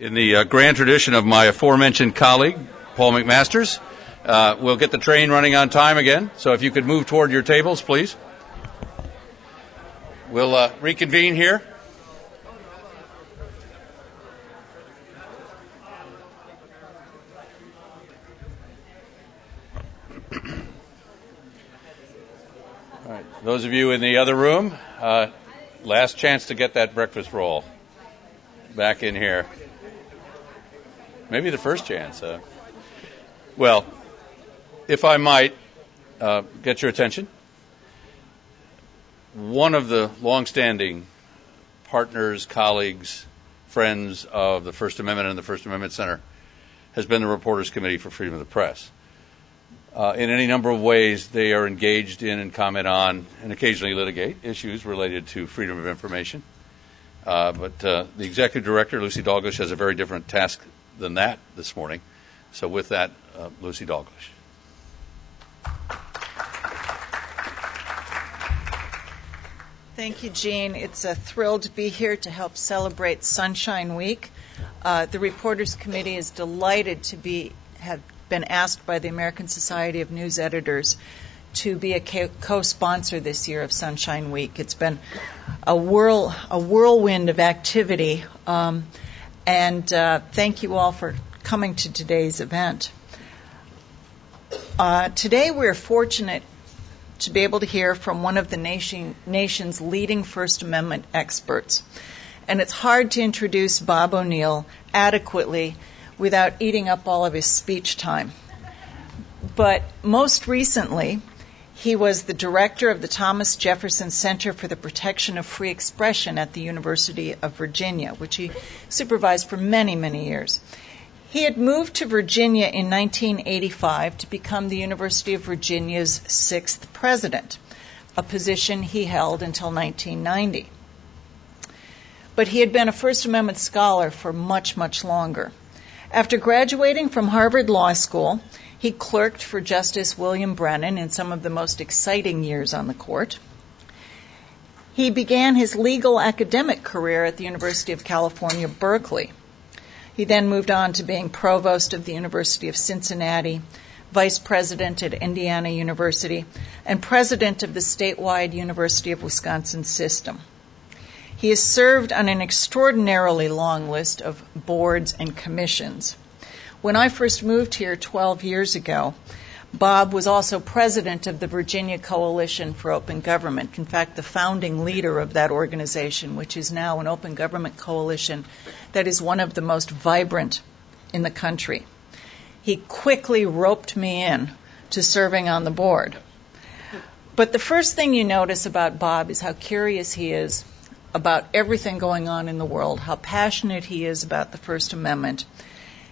In the grand tradition of my aforementioned colleague, Paul McMasters, we'll get the train running on time again. So if you could move toward your tables, please. We'll reconvene here. All right. Those of you in the other room, last chance to get that breakfast roll back in here. Maybe the first chance. Well, if I might get your attention, one of the longstanding partners, colleagues, friends of the First Amendment and the First Amendment Center has been the Reporters Committee for Freedom of the Press. In any number of ways, they are engaged in and comment on and occasionally litigate issues related to freedom of information. But the Executive Director, Lucy Dalglish, has a very different task than that this morning. So with that, Lucy Dalglish. Thank you, Gene. It's a thrill to be here to help celebrate Sunshine Week. The Reporters Committee is delighted to have been asked by the American Society of News Editors to be a co-sponsor this year of Sunshine Week. It's been a whirlwind of activity, and thank you all for coming to today's event. Today we're fortunate to be able to hear from one of the nation's leading First Amendment experts. And it's hard to introduce Bob O'Neill adequately without eating up all of his speech time. But most recently, he was the director of the Thomas Jefferson Center for the Protection of Free Expression at the University of Virginia, which he supervised for many, many years. He had moved to Virginia in 1985 to become the University of Virginia's sixth president, a position he held until 1990. But he had been a First Amendment scholar for much, much longer. After graduating from Harvard Law School, he clerked for Justice William Brennan in some of the most exciting years on the court. He began his legal academic career at the University of California, Berkeley. He then moved on to being provost of the University of Cincinnati, vice president at Indiana University, and president of the statewide University of Wisconsin system. He has served on an extraordinarily long list of boards and commissions. When I first moved here 12 years ago, Bob was also president of the Virginia Coalition for Open Government, in fact, the founding leader of that organization, which is now an open government coalition that is one of the most vibrant in the country. He quickly roped me in to serving on the board. But the first thing you notice about Bob is how curious he is about everything going on in the world, how passionate he is about the First Amendment.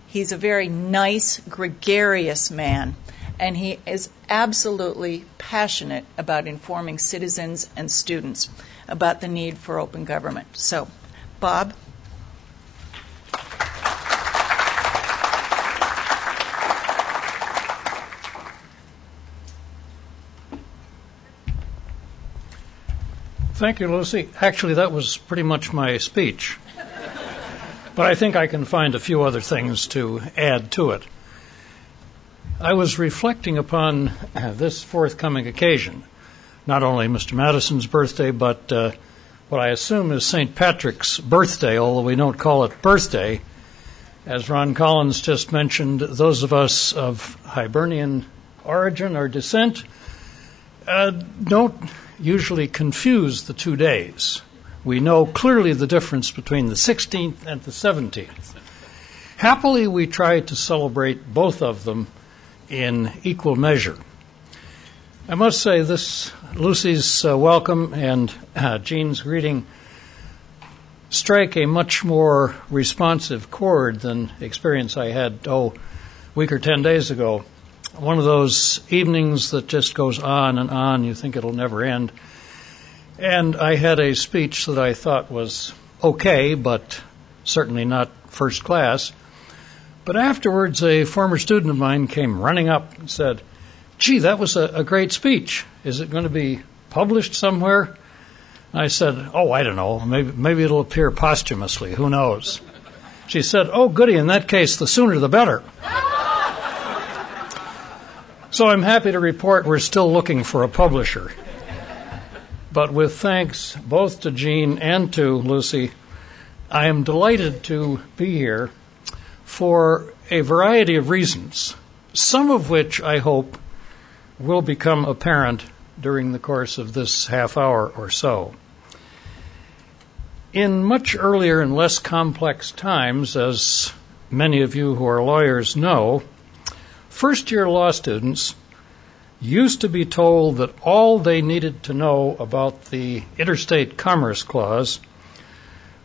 He's a very nice, gregarious man, and he is absolutely passionate about informing citizens and students about the need for open government. So, Bob? Thank you, Lucy. Actually, that was pretty much my speech. But I think I can find a few other things to add to it. I was reflecting upon this forthcoming occasion, not only Mr. Madison's birthday, but what I assume is St. Patrick's birthday, although we don't call it birthday. As Ron Collins just mentioned, those of us of Hibernian origin or descent don't usually confuse the 2 days. We know clearly the difference between the 16th and the 17th. Happily, we try to celebrate both of them in equal measure. I must say this, Lucy's welcome and Jean's greeting strike a much more responsive chord than experience I had, a week or 10 days ago. One of those evenings that just goes on and on, you think it'll never end. And I had a speech that I thought was okay, but certainly not first class. But afterwards, a former student of mine came running up and said, "Gee, that was a great speech. Is it going to be published somewhere?" I said, "Oh, I don't know. Maybe it'll appear posthumously. Who knows?" She said, "Oh, goody, in that case, the sooner the better." So I'm happy to report we're still looking for a publisher. But with thanks both to Jean and to Lucy, I am delighted to be here for a variety of reasons, some of which I hope will become apparent during the course of this half hour or so. In much earlier and less complex times, as many of you who are lawyers know, first-year law students used to be told that all they needed to know about the Interstate Commerce Clause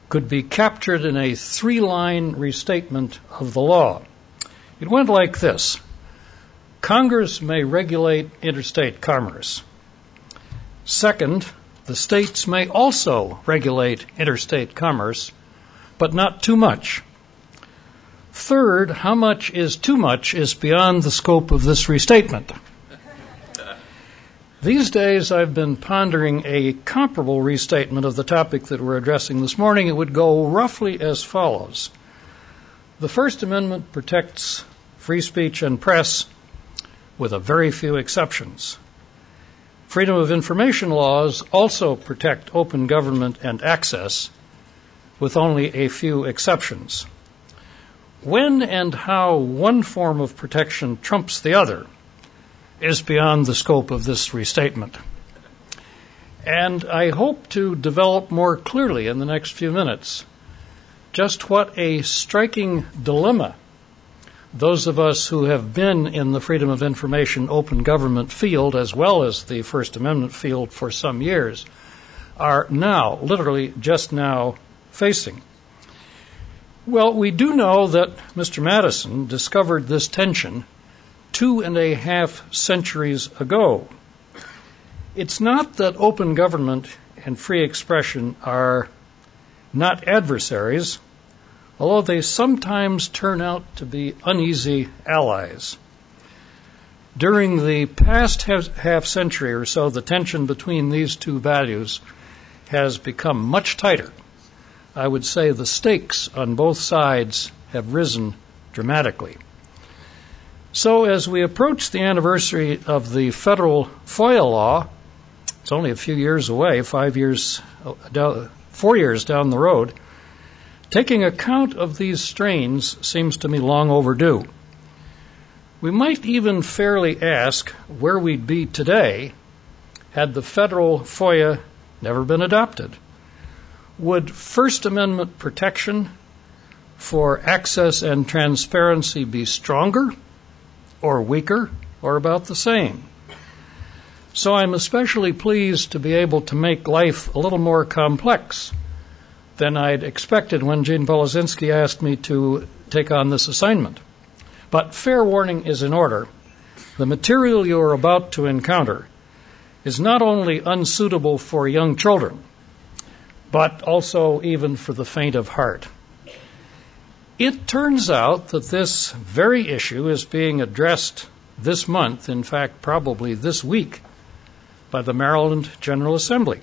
could be captured in a 3-line restatement of the law. It went like this: Congress may regulate interstate commerce. Second, the states may also regulate interstate commerce, but not too much. Third, how much is too much is beyond the scope of this restatement. These days, I've been pondering a comparable restatement of the topic that we're addressing this morning. It would go roughly as follows. The First Amendment protects free speech and press with a very few exceptions. Freedom of information laws also protect open government and access with only a few exceptions. When and how one form of protection trumps the other is beyond the scope of this restatement. And I hope to develop more clearly in the next few minutes just what a striking dilemma those of us who have been in the freedom of information open government field as well as the First Amendment field for some years are now, literally just now, facing. Well, we do know that Mr. Madison discovered this tension 2.5 centuries ago. It's not that open government and free expression are not adversaries, although they sometimes turn out to be uneasy allies. During the past half century or so, the tension between these two values has become much tighter. I would say the stakes on both sides have risen dramatically. So as we approach the anniversary of the federal FOIA law, it's only a few years away, 4 years down the road, taking account of these strains seems to me long overdue. We might even fairly ask where we'd be today had the federal FOIA never been adopted. Would First Amendment protection for access and transparency be stronger or weaker, or about the same? So I'm especially pleased to be able to make life a little more complex than I'd expected when Gene Polizinski asked me to take on this assignment. But fair warning is in order. The material you are about to encounter is not only unsuitable for young children, but also even for the faint of heart. It turns out that this very issue is being addressed this month, in fact, probably this week, by the Maryland General Assembly.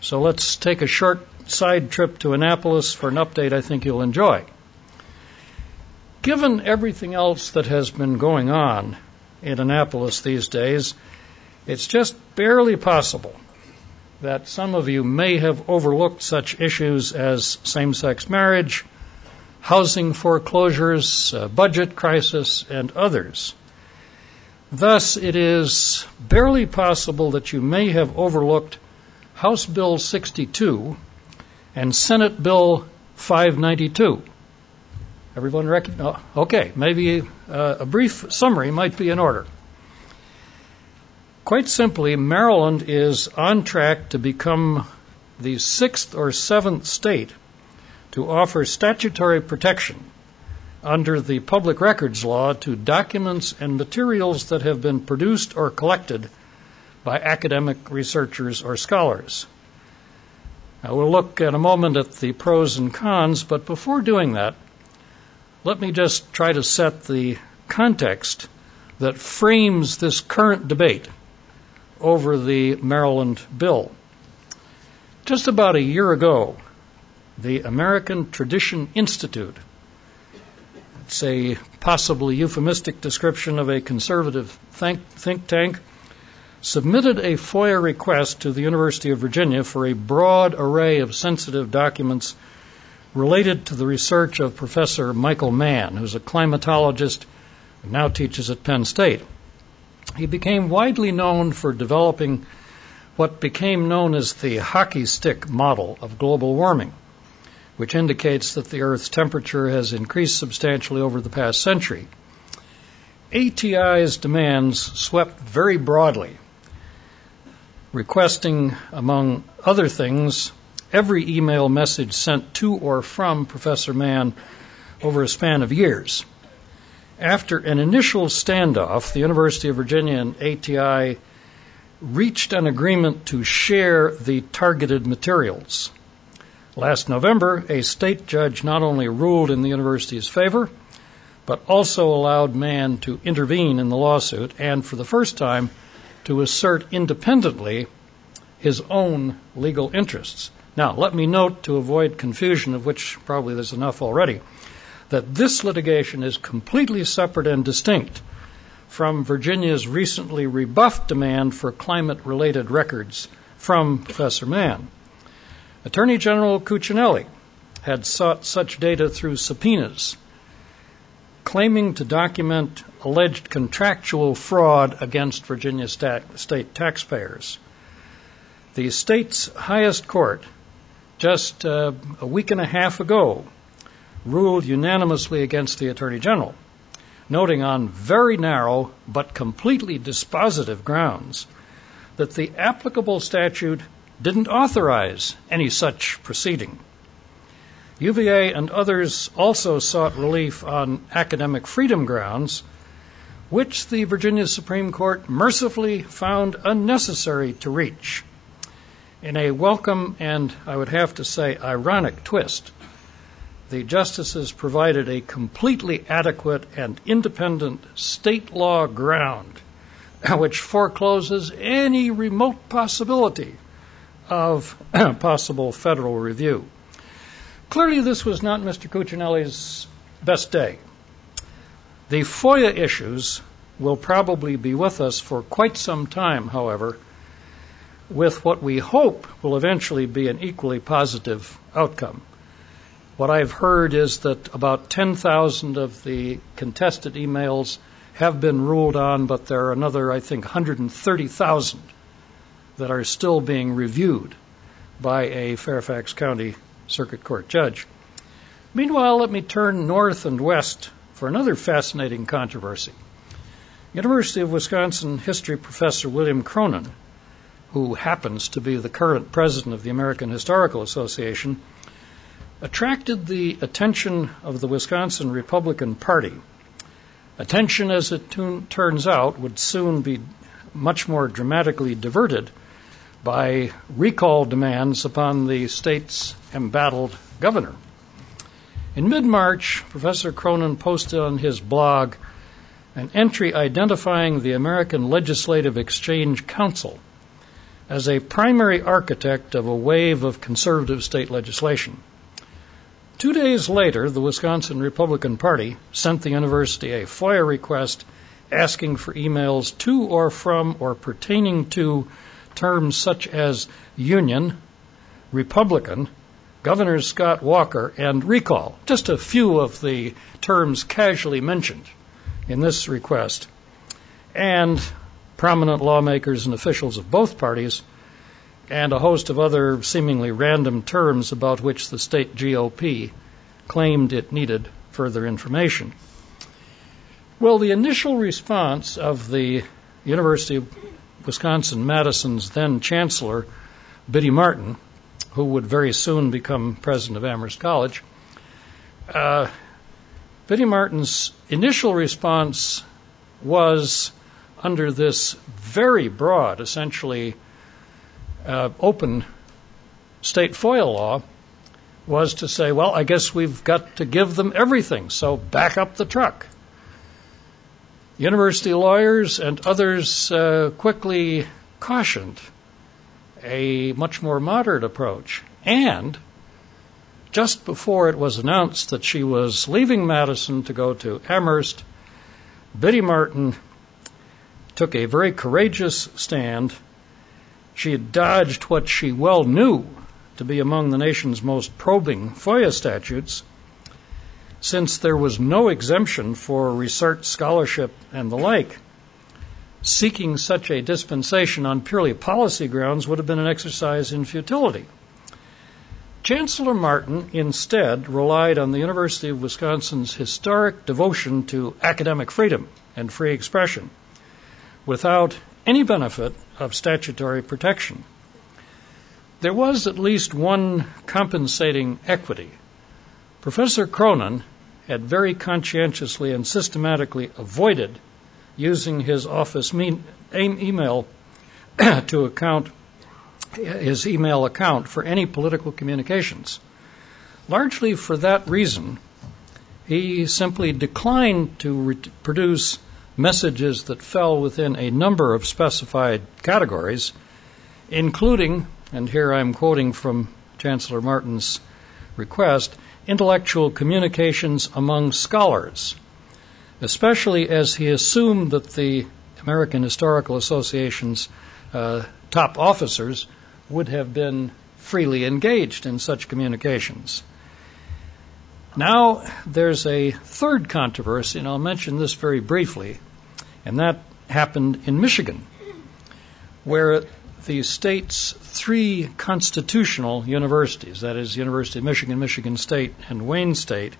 So let's take a short side trip to Annapolis for an update I think you'll enjoy. Given everything else that has been going on in Annapolis these days, it's just barely possible that some of you may have overlooked such issues as same-sex marriage, housing foreclosures, budget crisis, and others. Thus, it is barely possible that you may have overlooked House Bill 62 and Senate Bill 592. Everyone recognize? Okay, maybe a brief summary might be in order. Quite simply, Maryland is on track to become the 6th or 7th state to offer statutory protection under the public records law to documents and materials that have been produced or collected by academic researchers or scholars. Now, we'll look in a moment at the pros and cons, but before doing that, let me just try to set the context that frames this current debate over the Maryland bill. Just about a year ago, the American Tradition Institute. It's a possibly euphemistic description of a conservative think tank, submitted a FOIA request to the University of Virginia for a broad array of sensitive documents related to the research of Professor Michael Mann, who's a climatologist who now teaches at Penn State. He became widely known for developing what became known as the hockey stick model of global warming, which indicates that the Earth's temperature has increased substantially over the past century. ATI's demands swept very broadly, requesting, among other things, every email message sent to or from Professor Mann over a span of years. After an initial standoff, the University of Virginia and ATI reached an agreement to share the targeted materials. Last November, a state judge not only ruled in the university's favor, but also allowed Mann to intervene in the lawsuit and, for the first time, to assert independently his own legal interests. Now, let me note, to avoid confusion, of which probably there's enough already, that this litigation is completely separate and distinct from Virginia's recently rebuffed demand for climate-related records from Professor Mann. Attorney General Cuccinelli had sought such data through subpoenas, claiming to document alleged contractual fraud against Virginia state taxpayers. The state's highest court, just a week and a half ago, ruled unanimously against the Attorney General, noting on very narrow but completely dispositive grounds that the applicable statute didn't authorize any such proceeding. UVA and others also sought relief on academic freedom grounds, which the Virginia Supreme Court mercifully found unnecessary to reach. In a welcome and, I would have to say, ironic twist, the justices provided a completely adequate and independent state law ground which forecloses any remote possibility of possible federal review. Clearly, this was not Mr. Cuccinelli's best day. The FOIA issues will probably be with us for quite some time, however, with what we hope will eventually be an equally positive outcome. What I've heard is that about 10,000 of the contested emails have been ruled on, but there are another, I think, 130,000 that are still being reviewed by a Fairfax County Circuit Court judge. Meanwhile, let me turn north and west for another fascinating controversy. University of Wisconsin history professor William Cronin, who happens to be the current president of the American Historical Association, attracted the attention of the Wisconsin Republican Party. Attention, as it turns out, would soon be much more dramatically diverted by recall demands upon the state's embattled governor. In mid-March, Professor Cronin posted on his blog an entry identifying the American Legislative Exchange Council as a primary architect of a wave of conservative state legislation. 2 days later, the Wisconsin Republican Party sent the university a FOIA request asking for emails to or from or pertaining to terms such as union, Republican, Governor Scott Walker, and recall, just a few of the terms casually mentioned in this request, and prominent lawmakers and officials of both parties, and a host of other seemingly random terms about which the state GOP claimed it needed further information. Well, the initial response of the University of Wisconsin-Madison's then chancellor, Biddy Martin, who would very soon become president of Amherst College, Biddy Martin's initial response was, under this very broad, essentially open state FOIA law, was to say, well, I guess we've got to give them everything, so back up the truck. University lawyers and others quickly cautioned a much more moderate approach and just before it was announced that she was leaving Madison to go to Amherst, Biddy Martin took a very courageous stand. She had dodged what she well knew to be among the nation's most probing FOIA statutes, since there was no exemption for research, scholarship, and the like. Seeking such a dispensation on purely policy grounds would have been an exercise in futility. Chancellor Martin instead relied on the University of Wisconsin's historic devotion to academic freedom and free expression, without any benefit of statutory protection. There was at least one compensating equity. Professor Cronin had very conscientiously and systematically avoided using his office email to account his email account for any political communications. Largely for that reason, he simply declined to produce messages that fell within a number of specified categories, including, and here I'm quoting from Chancellor Martin's request, intellectual communications among scholars, especially as he assumed that the American Historical Association's top officers would have been freely engaged in such communications. Now, there's a third controversy, and I'll mention this very briefly, and that happened in Michigan, where the state's three constitutional universities, that is, University of Michigan, Michigan State, and Wayne State,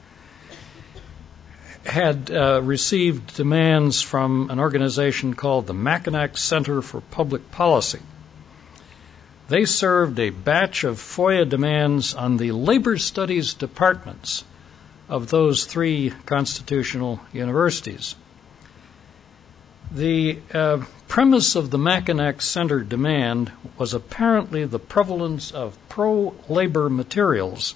had received demands from an organization called the Mackinac Center for Public Policy. They served a batch of FOIA demands on the labor studies departments of those three constitutional universities. The premise of the Mackinac Center demand was apparently the prevalence of pro-labor materials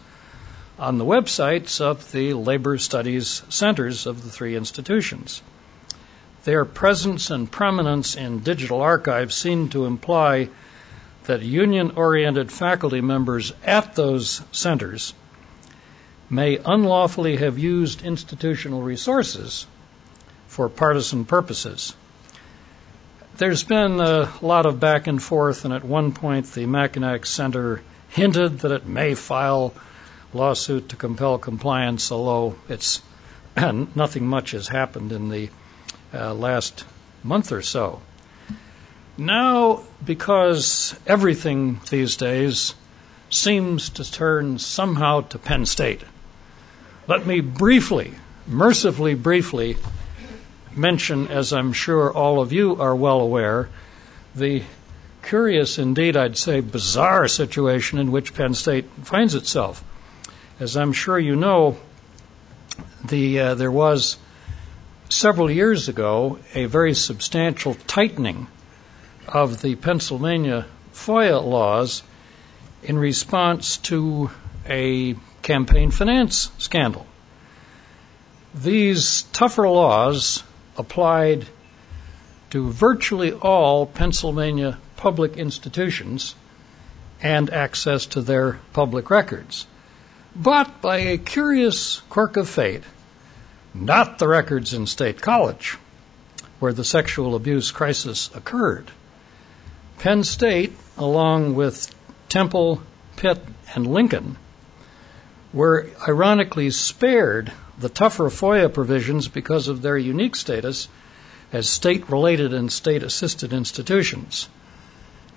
on the websites of the labor studies centers of the three institutions. Their presence and prominence in digital archives seemed to imply that union-oriented faculty members at those centers may unlawfully have used institutional resources for partisan purposes. There's been a lot of back and forth, and at one point the Mackinac Center hinted that it may file lawsuit to compel compliance, although it's nothing much has happened in the last month or so. Now, because everything these days seems to turn somehow to Penn State, let me briefly, mercifully briefly, mention, as I'm sure all of you are well aware, the curious, indeed I'd say bizarre situation in which Penn State finds itself. As I'm sure you know, there was several years ago a very substantial tightening of the Pennsylvania FOIA laws in response to a campaign finance scandal. These tougher laws applied to virtually all Pennsylvania public institutions and access to their public records. But by a curious quirk of fate, not the records in State College, where the sexual abuse crisis occurred. Penn State, along with Temple, Pitt, and Lincoln, were ironically spared the tougher FOIA provisions because of their unique status as state-related and state-assisted institutions.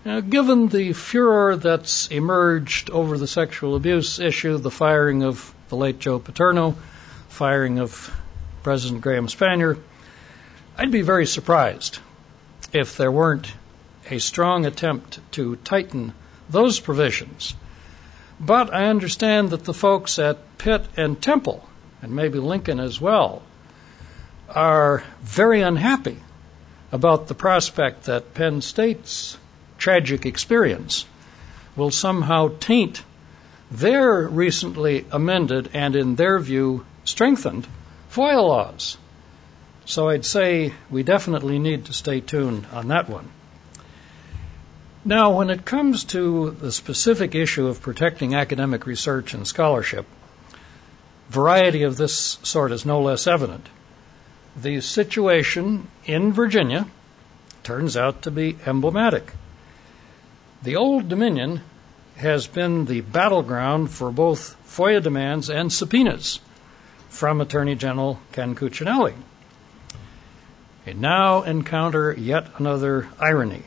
Now, given the furor that's emerged over the sexual abuse issue, the firing of the late Joe Paterno, firing of President Graham Spanier, I'd be very surprised if there weren't a strong attempt to tighten those provisions. But I understand that the folks at Pitt and Temple, and maybe Lincoln as well, are very unhappy about the prospect that Penn State's tragic experience will somehow taint their recently amended and, in their view, strengthened FOIA laws. So I'd say we definitely need to stay tuned on that one. Now, when it comes to the specific issue of protecting academic research and scholarship, variety of this sort is no less evident. The situation in Virginia turns out to be emblematic. The Old Dominion has been the battleground for both FOIA demands and subpoenas from Attorney General Ken Cuccinelli. We now encounter yet another irony.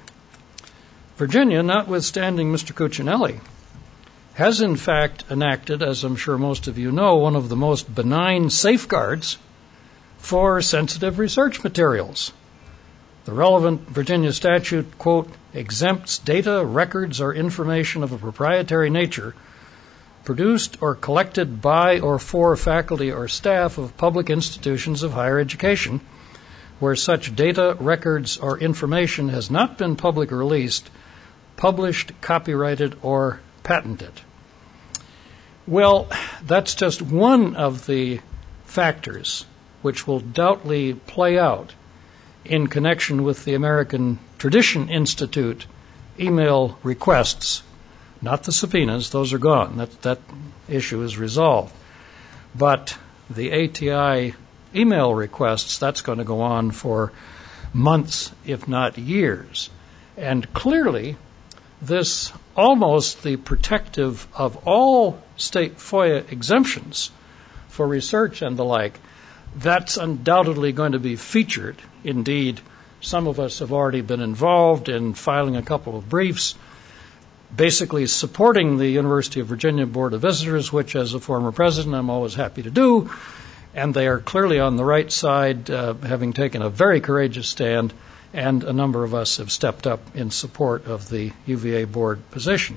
Virginia, notwithstanding Mr. Cuccinelli, has in fact enacted, as I'm sure most of you know, one of the most benign safeguards for sensitive research materials. The relevant Virginia statute, quote, exempts data, records, or information of a proprietary nature produced or collected by or for faculty or staff of public institutions of higher education where such data, records, or information has not been publicly released, published, copyrighted, or patented. Well, that's just one of the factors which will doubtly play out in connection with the American Tradition Institute email requests. Not the subpoenas, those are gone. That issue is resolved. But the ATI email requests, that's going to go on for months, if not years. And clearly, this almost the protective of all state FOIA exemptions for research and the like, that's undoubtedly going to be featured. Indeed, some of us have already been involved in filing a couple of briefs basically supporting the University of Virginia Board of Visitors, which as a former president I'm always happy to do, and they are clearly on the right side, having taken a very courageous stand, and a number of us have stepped up in support of the UVA board position.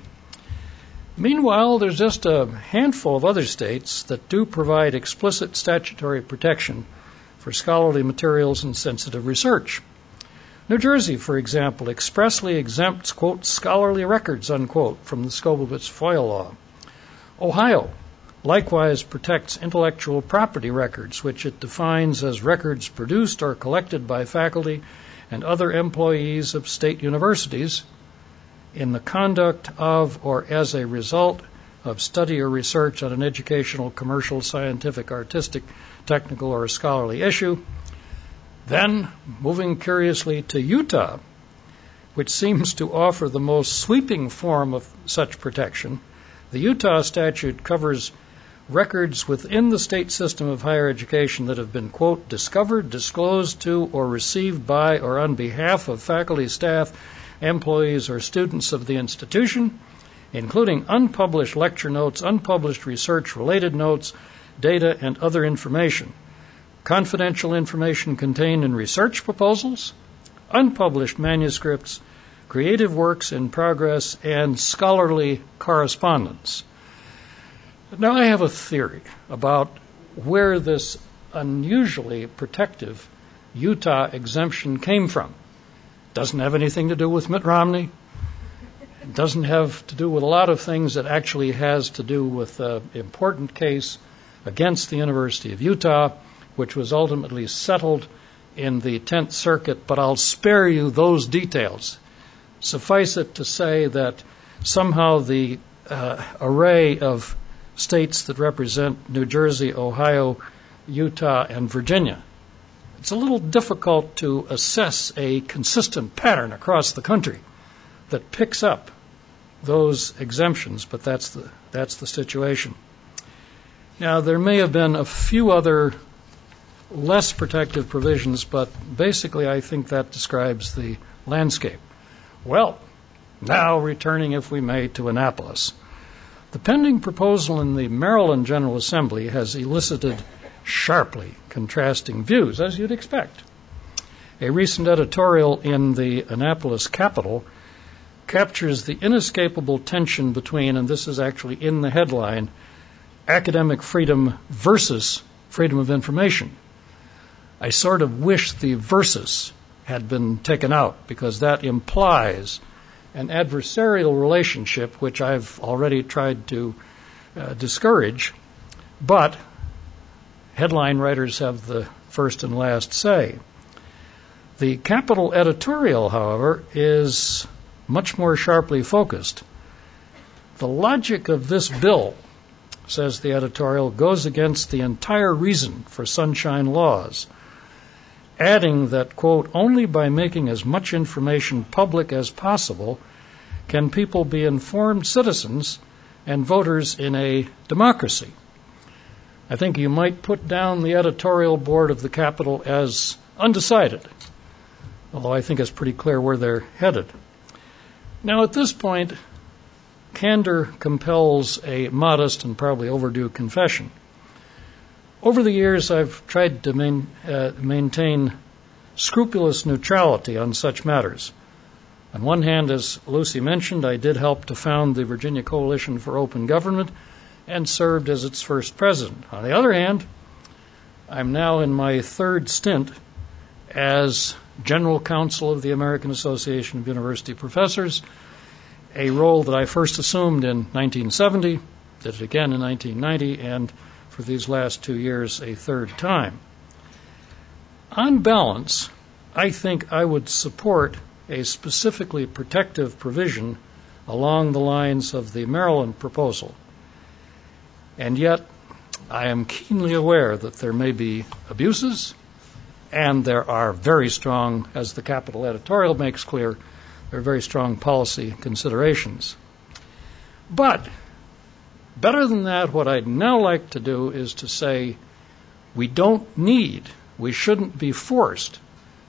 Meanwhile, there's just a handful of other states that do provide explicit statutory protection for scholarly materials and sensitive research. New Jersey, for example, expressly exempts, quote, scholarly records, unquote, from the scope of its FOIA law. Ohio likewise protects intellectual property records, which it defines as records produced or collected by faculty and other employees of state universities in the conduct of or as a result of study or research on an educational, commercial, scientific, artistic, technical, or scholarly issue. Then, moving curiously to Utah, which seems to offer the most sweeping form of such protection, the Utah statute covers records within the state system of higher education that have been, quote, discovered, disclosed to, or received by or on behalf of faculty, staff, employees, or students of the institution, including unpublished lecture notes, unpublished research-related notes, data, and other information, confidential information contained in research proposals, unpublished manuscripts, creative works in progress, and scholarly correspondence. Now, I have a theory about where this unusually protective Utah exemption came from. It doesn't have anything to do with Mitt Romney. It doesn't have to do with a lot of things. It actually has to do with an important case against the University of Utah, which was ultimately settled in the 10th Circuit, but I'll spare you those details. Suffice it to say that somehow the array of states that represent New Jersey, Ohio, Utah, and Virginia, it's a little difficult to assess a consistent pattern across the country that picks up those exemptions, but that's the situation. Now, there may have been a few other less protective provisions, but basically I think that describes the landscape. Well, now returning, if we may, to Annapolis. The pending proposal in the Maryland General Assembly has elicited sharply contrasting views, as you'd expect. A recent editorial in the Annapolis Capital captures the inescapable tension between, and this is actually in the headline, academic freedom versus freedom of information. I sort of wish the versus had been taken out, because that implies an adversarial relationship, which I've already tried to discourage, but headline writers have the first and last say. The Capital editorial, however, is much more sharply focused. The logic of this bill, says the editorial, goes against the entire reason for sunshine laws, adding that, quote, only by making as much information public as possible can people be informed citizens and voters in a democracy. I think you might put down the editorial board of the Capitol as undecided, although I think it's pretty clear where they're headed. Now, at this point, candor compels a modest and probably overdue confession. Over the years, I've tried to maintain scrupulous neutrality on such matters. On one hand, as Lucy mentioned, I did help to found the Virginia Coalition for Open Government and served as its first president. On the other hand, I'm now in my third stint as General Counsel of the American Association of University Professors, a role that I first assumed in 1970, did it again in 1990, and for these last 2 years a third time. On balance, I think I would support a specifically protective provision along the lines of the Maryland proposal. And yet, I am keenly aware that there may be abuses, and there are very strong, as the Capitol editorial makes clear, there are very strong policy considerations. But better than that, what I'd now like to do is to say we shouldn't be forced.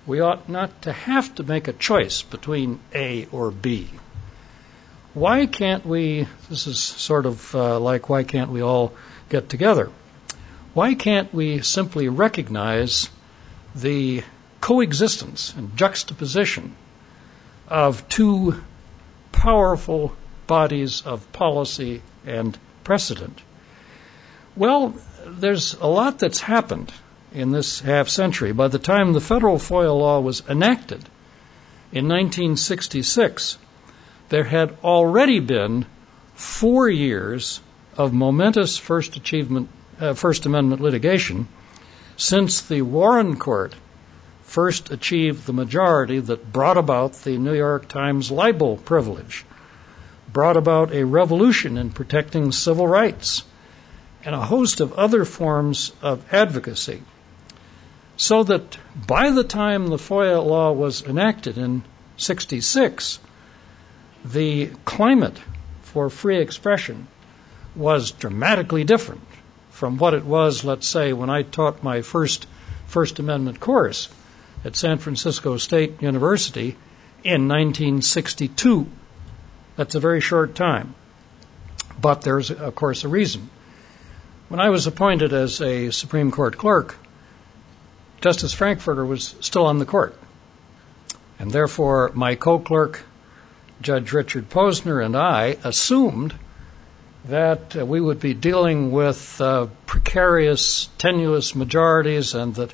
We ought not to have to make a choice between A or B. Why can't we, this is sort of like why can't we all get together? Why can't we simply recognize the coexistence and juxtaposition of two powerful bodies of policy and precedent? Well, there's a lot that's happened in this half century. By the time the federal FOIA law was enacted in 1966, there had already been 4 years of momentous First Amendment litigation since the Warren Court first achieved the majority that brought about the New York Times libel privilege, brought about a revolution in protecting civil rights, and a host of other forms of advocacy. So that by the time the FOIA law was enacted in 1966, the climate for free expression was dramatically different from what it was, let's say, when I taught my first First Amendment course at San Francisco State University in 1962. That's a very short time. But there's, of course, a reason. When I was appointed as a Supreme Court clerk, Justice Frankfurter was still on the court. And therefore, my co-clerk, Judge Richard Posner, and I assumed that we would be dealing with precarious, tenuous majorities and that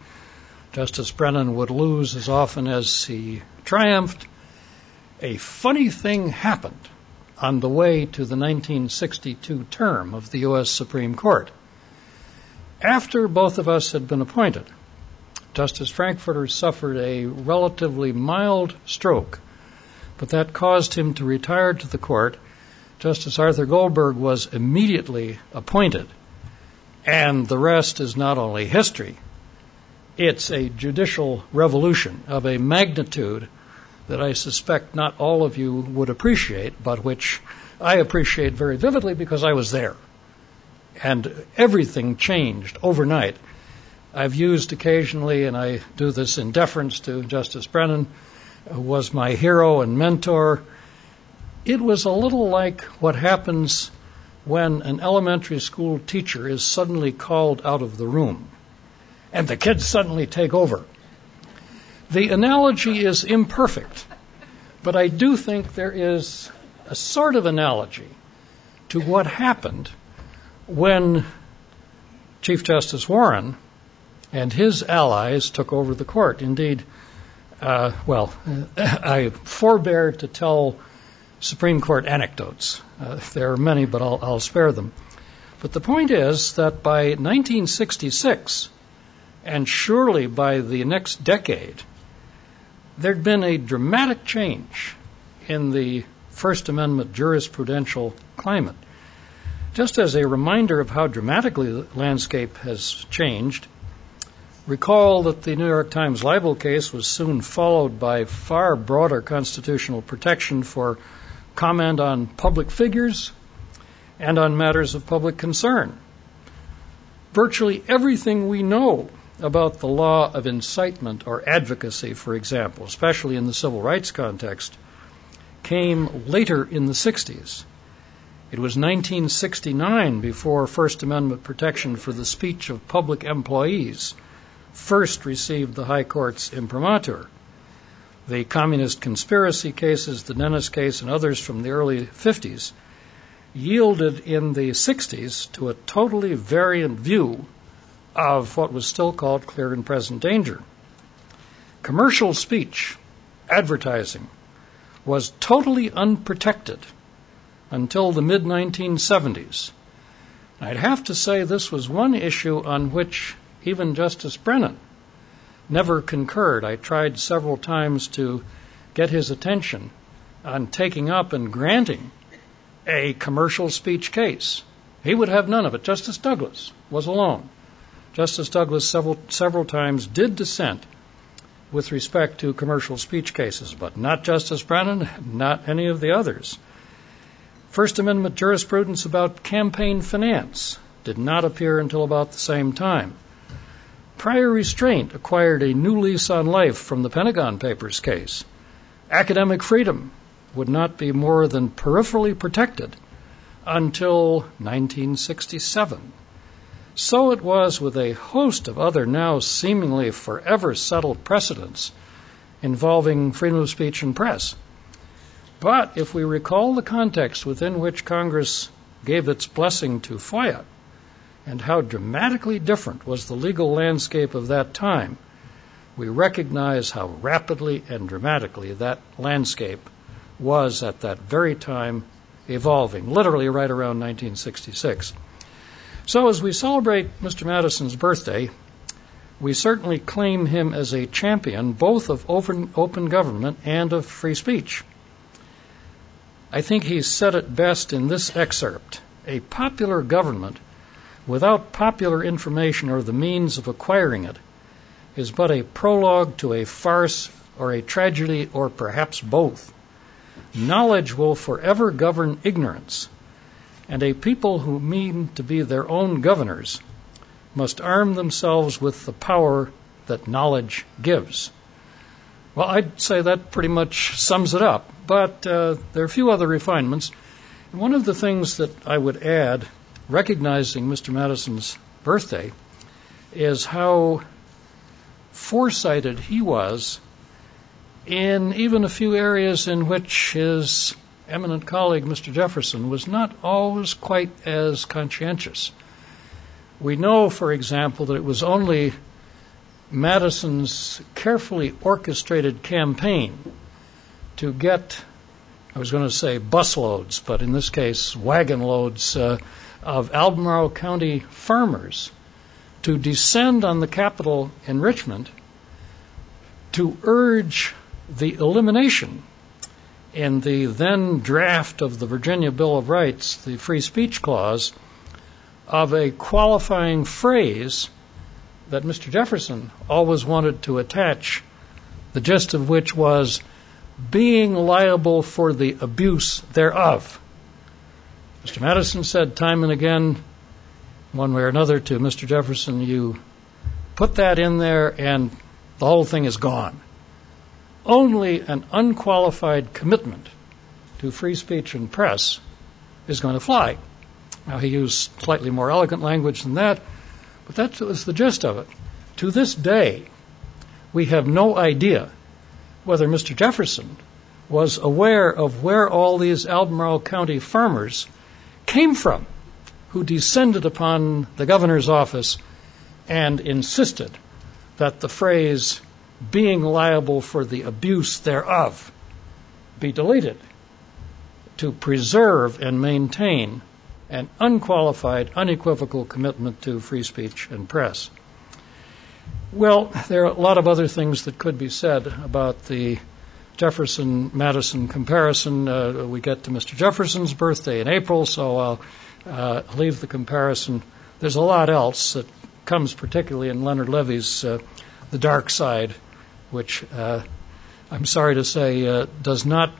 Justice Brennan would lose as often as he triumphed. A funny thing happened on the way to the 1962 term of the U.S. Supreme Court. After both of us had been appointed, Justice Frankfurter suffered a relatively mild stroke, but that caused him to retire to the court. Justice Arthur Goldberg was immediately appointed, and the rest is not only history, it's a judicial revolution of a magnitude that I suspect not all of you would appreciate, but which I appreciate very vividly because I was there. And everything changed overnight. I've used occasionally, and I do this in deference to Justice Brennan, who was my hero and mentor. It was a little like what happens when an elementary school teacher is suddenly called out of the room, and the kids suddenly take over. The analogy is imperfect, but I do think there is a sort of analogy to what happened when Chief Justice Warren and his allies took over the court. Indeed, I forbear to tell Supreme Court anecdotes. There are many, but I'll spare them. But the point is that by 1966, and surely by the next decade, there'd been a dramatic change in the First Amendment jurisprudential climate. Just as a reminder of how dramatically the landscape has changed, recall that the New York Times libel case was soon followed by far broader constitutional protection for comment on public figures and on matters of public concern. Virtually everything we know about the law of incitement or advocacy, for example, especially in the civil rights context, came later in the 60s. It was 1969 before First Amendment protection for the speech of public employees first received the High Court's imprimatur. The communist conspiracy cases, the Dennis case, and others from the early 50s yielded in the 60s to a totally variant view of what was still called clear and present danger. Commercial speech, advertising, was totally unprotected until the mid-1970s. I'd have to say this was one issue on which even Justice Brennan never concurred. I tried several times to get his attention on taking up and granting a commercial speech case. He would have none of it. Justice Douglas was alone. Justice Douglas several times did dissent with respect to commercial speech cases, but not Justice Brennan, not any of the others. First Amendment jurisprudence about campaign finance did not appear until about the same time. Prior restraint acquired a new lease on life from the Pentagon Papers case. Academic freedom would not be more than peripherally protected until 1967. So it was with a host of other now seemingly forever settled precedents involving freedom of speech and press. But if we recall the context within which Congress gave its blessing to FOIA and how dramatically different was the legal landscape of that time, we recognize how rapidly and dramatically that landscape was at that very time evolving, literally right around 1966. So as we celebrate Mr. Madison's birthday, we certainly claim him as a champion both of open government and of free speech. I think he said it best in this excerpt. A popular government without popular information or the means of acquiring it is but a prologue to a farce or a tragedy or perhaps both. Knowledge will forever govern ignorance, and a people who mean to be their own governors must arm themselves with the power that knowledge gives. Well, I'd say that pretty much sums it up, but there are a few other refinements. And one of the things that I would add, recognizing Mr. Madison's birthday, is how foresighted he was in even a few areas in which his eminent colleague, Mr. Jefferson, was not always quite as conscientious. We know, for example, that it was only Madison's carefully orchestrated campaign to get, I was going to say busloads, but in this case wagon loads of Albemarle County farmers to descend on the Capitol in Richmond to urge the elimination in the then draft of the Virginia Bill of Rights, the Free Speech Clause, of a qualifying phrase that Mr. Jefferson always wanted to attach, the gist of which was being liable for the abuse thereof. Mr. Madison said time and again, one way or another, to Mr. Jefferson, you put that in there and the whole thing is gone. Only an unqualified commitment to free speech and press is going to fly. Now, he used slightly more elegant language than that, but that was the gist of it. To this day, we have no idea whether Mr. Jefferson was aware of where all these Albemarle County farmers came from, who descended upon the governor's office and insisted that the phrase being liable for the abuse thereof be deleted to preserve and maintain an unqualified, unequivocal commitment to free speech and press. Well, there are a lot of other things that could be said about the Jefferson-Madison comparison. We get to Mr. Jefferson's birthday in April, so I'll leave the comparison. There's a lot else that comes particularly in Leonard Levy's The Dark Side, which I'm sorry to say does not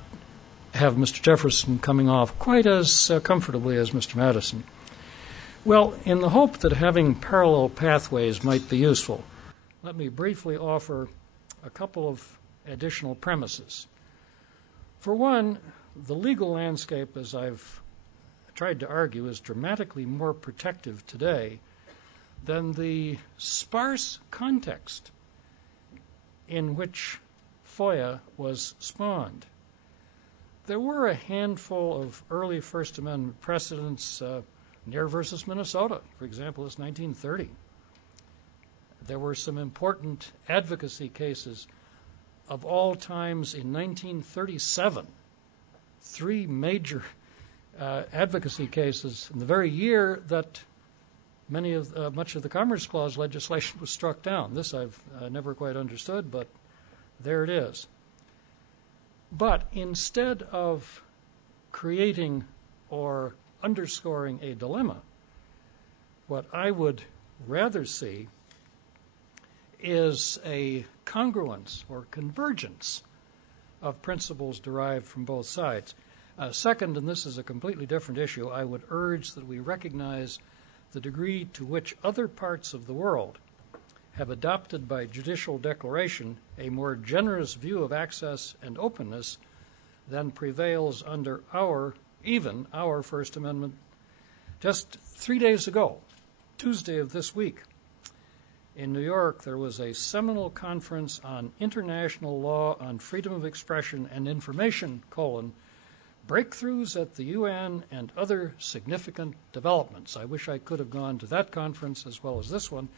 have Mr. Jefferson coming off quite as comfortably as Mr. Madison. Well, in the hope that having parallel pathways might be useful, let me briefly offer a couple of additional premises. For one, the legal landscape, as I've tried to argue, is dramatically more protective today than the sparse context in which FOIA was spawned. There were a handful of early First Amendment precedents, Neer versus Minnesota, for example, is 1930. There were some important advocacy cases of all times in 1937. Three major advocacy cases in the very year that much of the Commerce Clause legislation was struck down. This I've never quite understood, but there it is. But instead of creating or underscoring a dilemma, what I would rather see is a congruence or convergence of principles derived from both sides. Second, and this is a completely different issue, I would urge that we recognize the degree to which other parts of the world have adopted by judicial declaration a more generous view of access and openness than prevails under our First Amendment. Just 3 days ago, Tuesday of this week, in New York, there was a seminal conference on international law on freedom of expression and information, breakthroughs at the UN and other significant developments. I wish I could have gone to that conference as well as this one,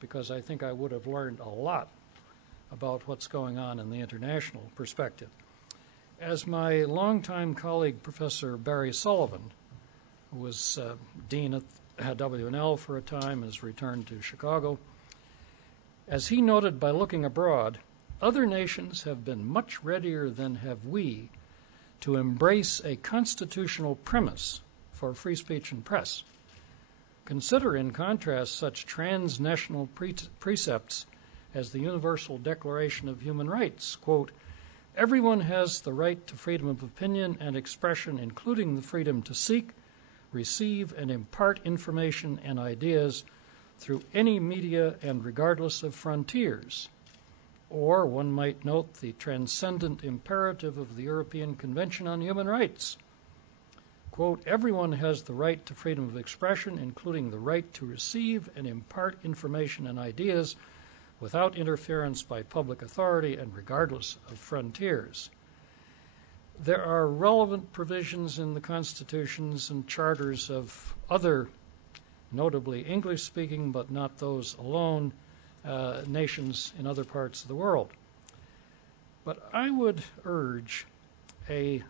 because I think I would have learned a lot about what's going on in the international perspective. As my longtime colleague, Professor Barry Sullivan, who was dean at W&L for a time, has returned to Chicago, as he noted by looking abroad, other nations have been much readier than have we to embrace a constitutional premise for free speech and press. Consider, in contrast, such transnational precepts as the Universal Declaration of Human Rights. Quote, everyone has the right to freedom of opinion and expression, including the freedom to seek, receive, and impart information and ideas through any media and regardless of frontiers. Or one might note the transcendent imperative of the European Convention on Human Rights. Quote, everyone has the right to freedom of expression, including the right to receive and impart information and ideas without interference by public authority and regardless of frontiers. There are relevant provisions in the constitutions and charters of other, notably English-speaking, but not those alone, nations in other parts of the world. But I would urge a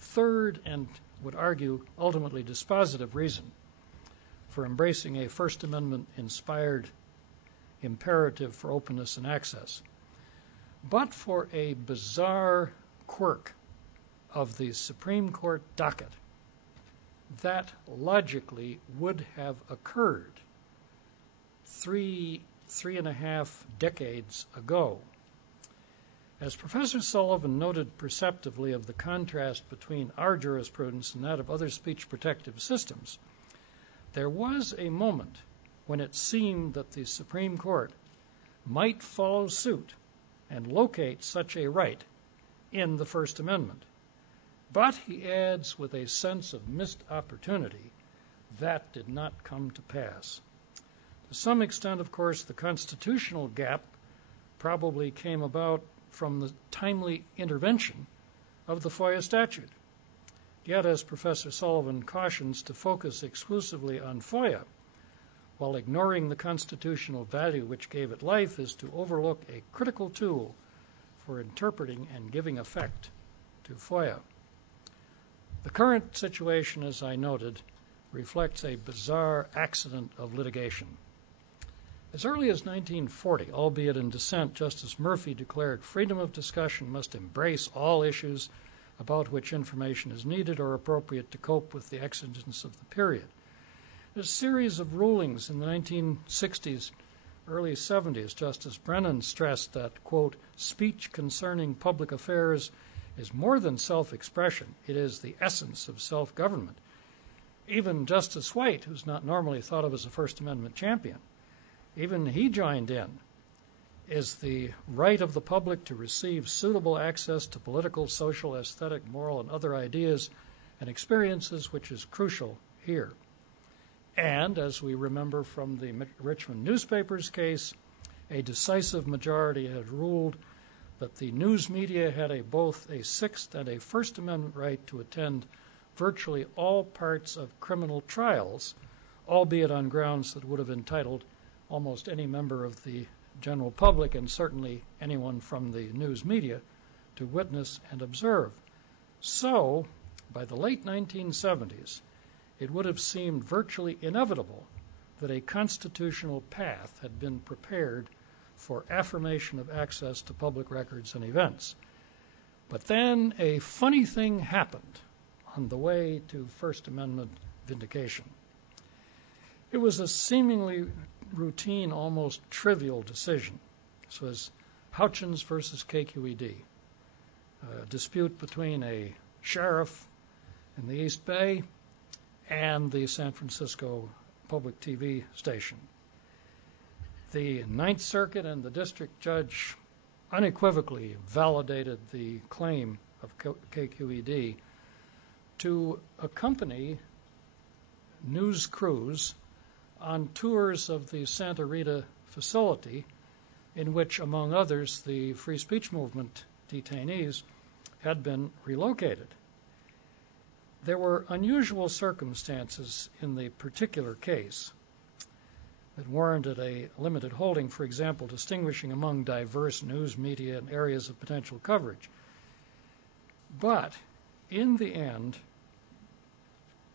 third and would argue ultimately dispositive reason for embracing a First Amendment-inspired imperative for openness and access. But for a bizarre quirk of the Supreme Court docket, that logically would have occurred three and a half decades ago. As Professor Sullivan noted perceptively of the contrast between our jurisprudence and that of other speech protective systems, there was a moment when it seemed that the Supreme Court might follow suit and locate such a right in the First Amendment. But, he adds with a sense of missed opportunity, that did not come to pass. To some extent, of course, the constitutional gap probably came about from the timely intervention of the FOIA statute. Yet, as Professor Sullivan cautions, to focus exclusively on FOIA while ignoring the constitutional value which gave it life is to overlook a critical tool for interpreting and giving effect to FOIA. The current situation, as I noted, reflects a bizarre accident of litigation. As early as 1940, albeit in dissent, Justice Murphy declared freedom of discussion must embrace all issues about which information is needed or appropriate to cope with the exigence of the period. A series of rulings in the 1960s, early 70s, Justice Brennan stressed that, quote, speech concerning public affairs is more than self-expression. It is the essence of self-government. Even Justice White, who's not normally thought of as a First Amendment champion, even he joined in. Is the right of the public to receive suitable access to political, social, aesthetic, moral, and other ideas and experiences, which is crucial here. And, as we remember from the Richmond newspapers case, a decisive majority had ruled that the news media had both a Sixth and a First Amendment right to attend virtually all parts of criminal trials, albeit on grounds that would have entitled almost any member of the general public, and certainly anyone from the news media, to witness and observe. So, by the late 1970s, it would have seemed virtually inevitable that a constitutional path had been prepared for affirmation of access to public records and events. But then a funny thing happened on the way to First Amendment vindication. It was a seemingly routine, almost trivial decision. This was Houchins versus KQED, a dispute between a sheriff in the East Bay and the San Francisco public TV station. The Ninth Circuit and the district judge unequivocally validated the claim of KQED to accompany news crews on tours of the Santa Rita facility, in which, among others, the free speech movement detainees had been relocated. There were unusual circumstances in the particular case that warranted a limited holding, for example, distinguishing among diverse news media and areas of potential coverage. But in the end,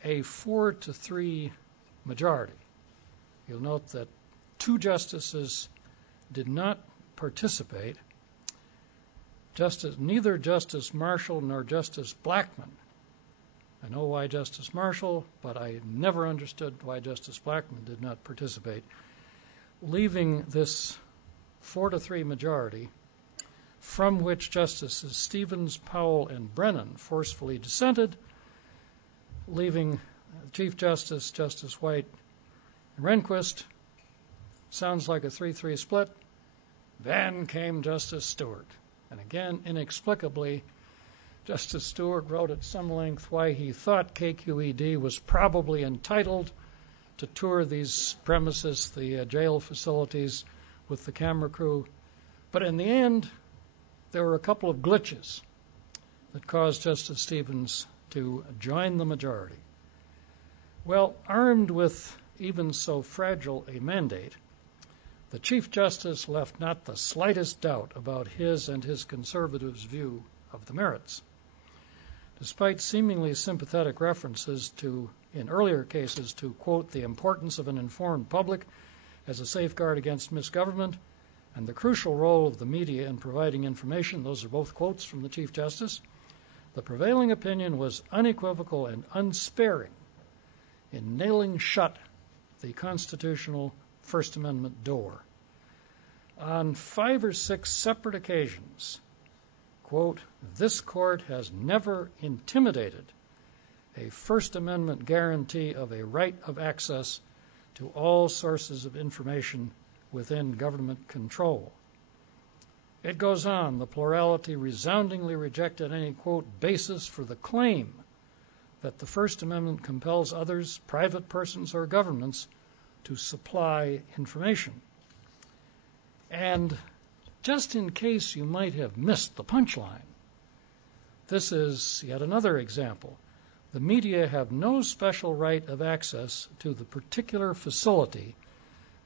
a 4-3 majority. You'll note that 2 justices did not participate. Neither Justice Marshall nor Justice Blackmun. I know why Justice Marshall, but I never understood why Justice Blackmun did not participate, leaving this 4-3 majority, from which Justices Stevens, Powell, and Brennan forcefully dissented, leaving Chief Justice, Justice White, and Rehnquist. Sounds like a 3-3 split. Then came Justice Stewart. And again, inexplicably, Justice Stewart wrote at some length why he thought KQED was probably entitled to tour these premises, the jail facilities, with the camera crew. But in the end, there were a couple of glitches that caused Justice Stevens to join the majority. Well, armed with even so fragile a mandate, the Chief Justice left not the slightest doubt about his and his conservatives' view of the merits. Despite seemingly sympathetic references to, in earlier cases, to, quote, the importance of an informed public as a safeguard against misgovernment and the crucial role of the media in providing information, those are both quotes from the Chief Justice, the prevailing opinion was unequivocal and unsparing in nailing shut the constitutional First Amendment door. On 5 or 6 separate occasions, quote, this court has never intimidated a First Amendment guarantee of a right of access to all sources of information within government control. It goes on, the plurality resoundingly rejected any, quote, basis for the claim that the First Amendment compels others, private persons or governments, to supply information. And just in case you might have missed the punchline, this is yet another example. The media have no special right of access to the particular facility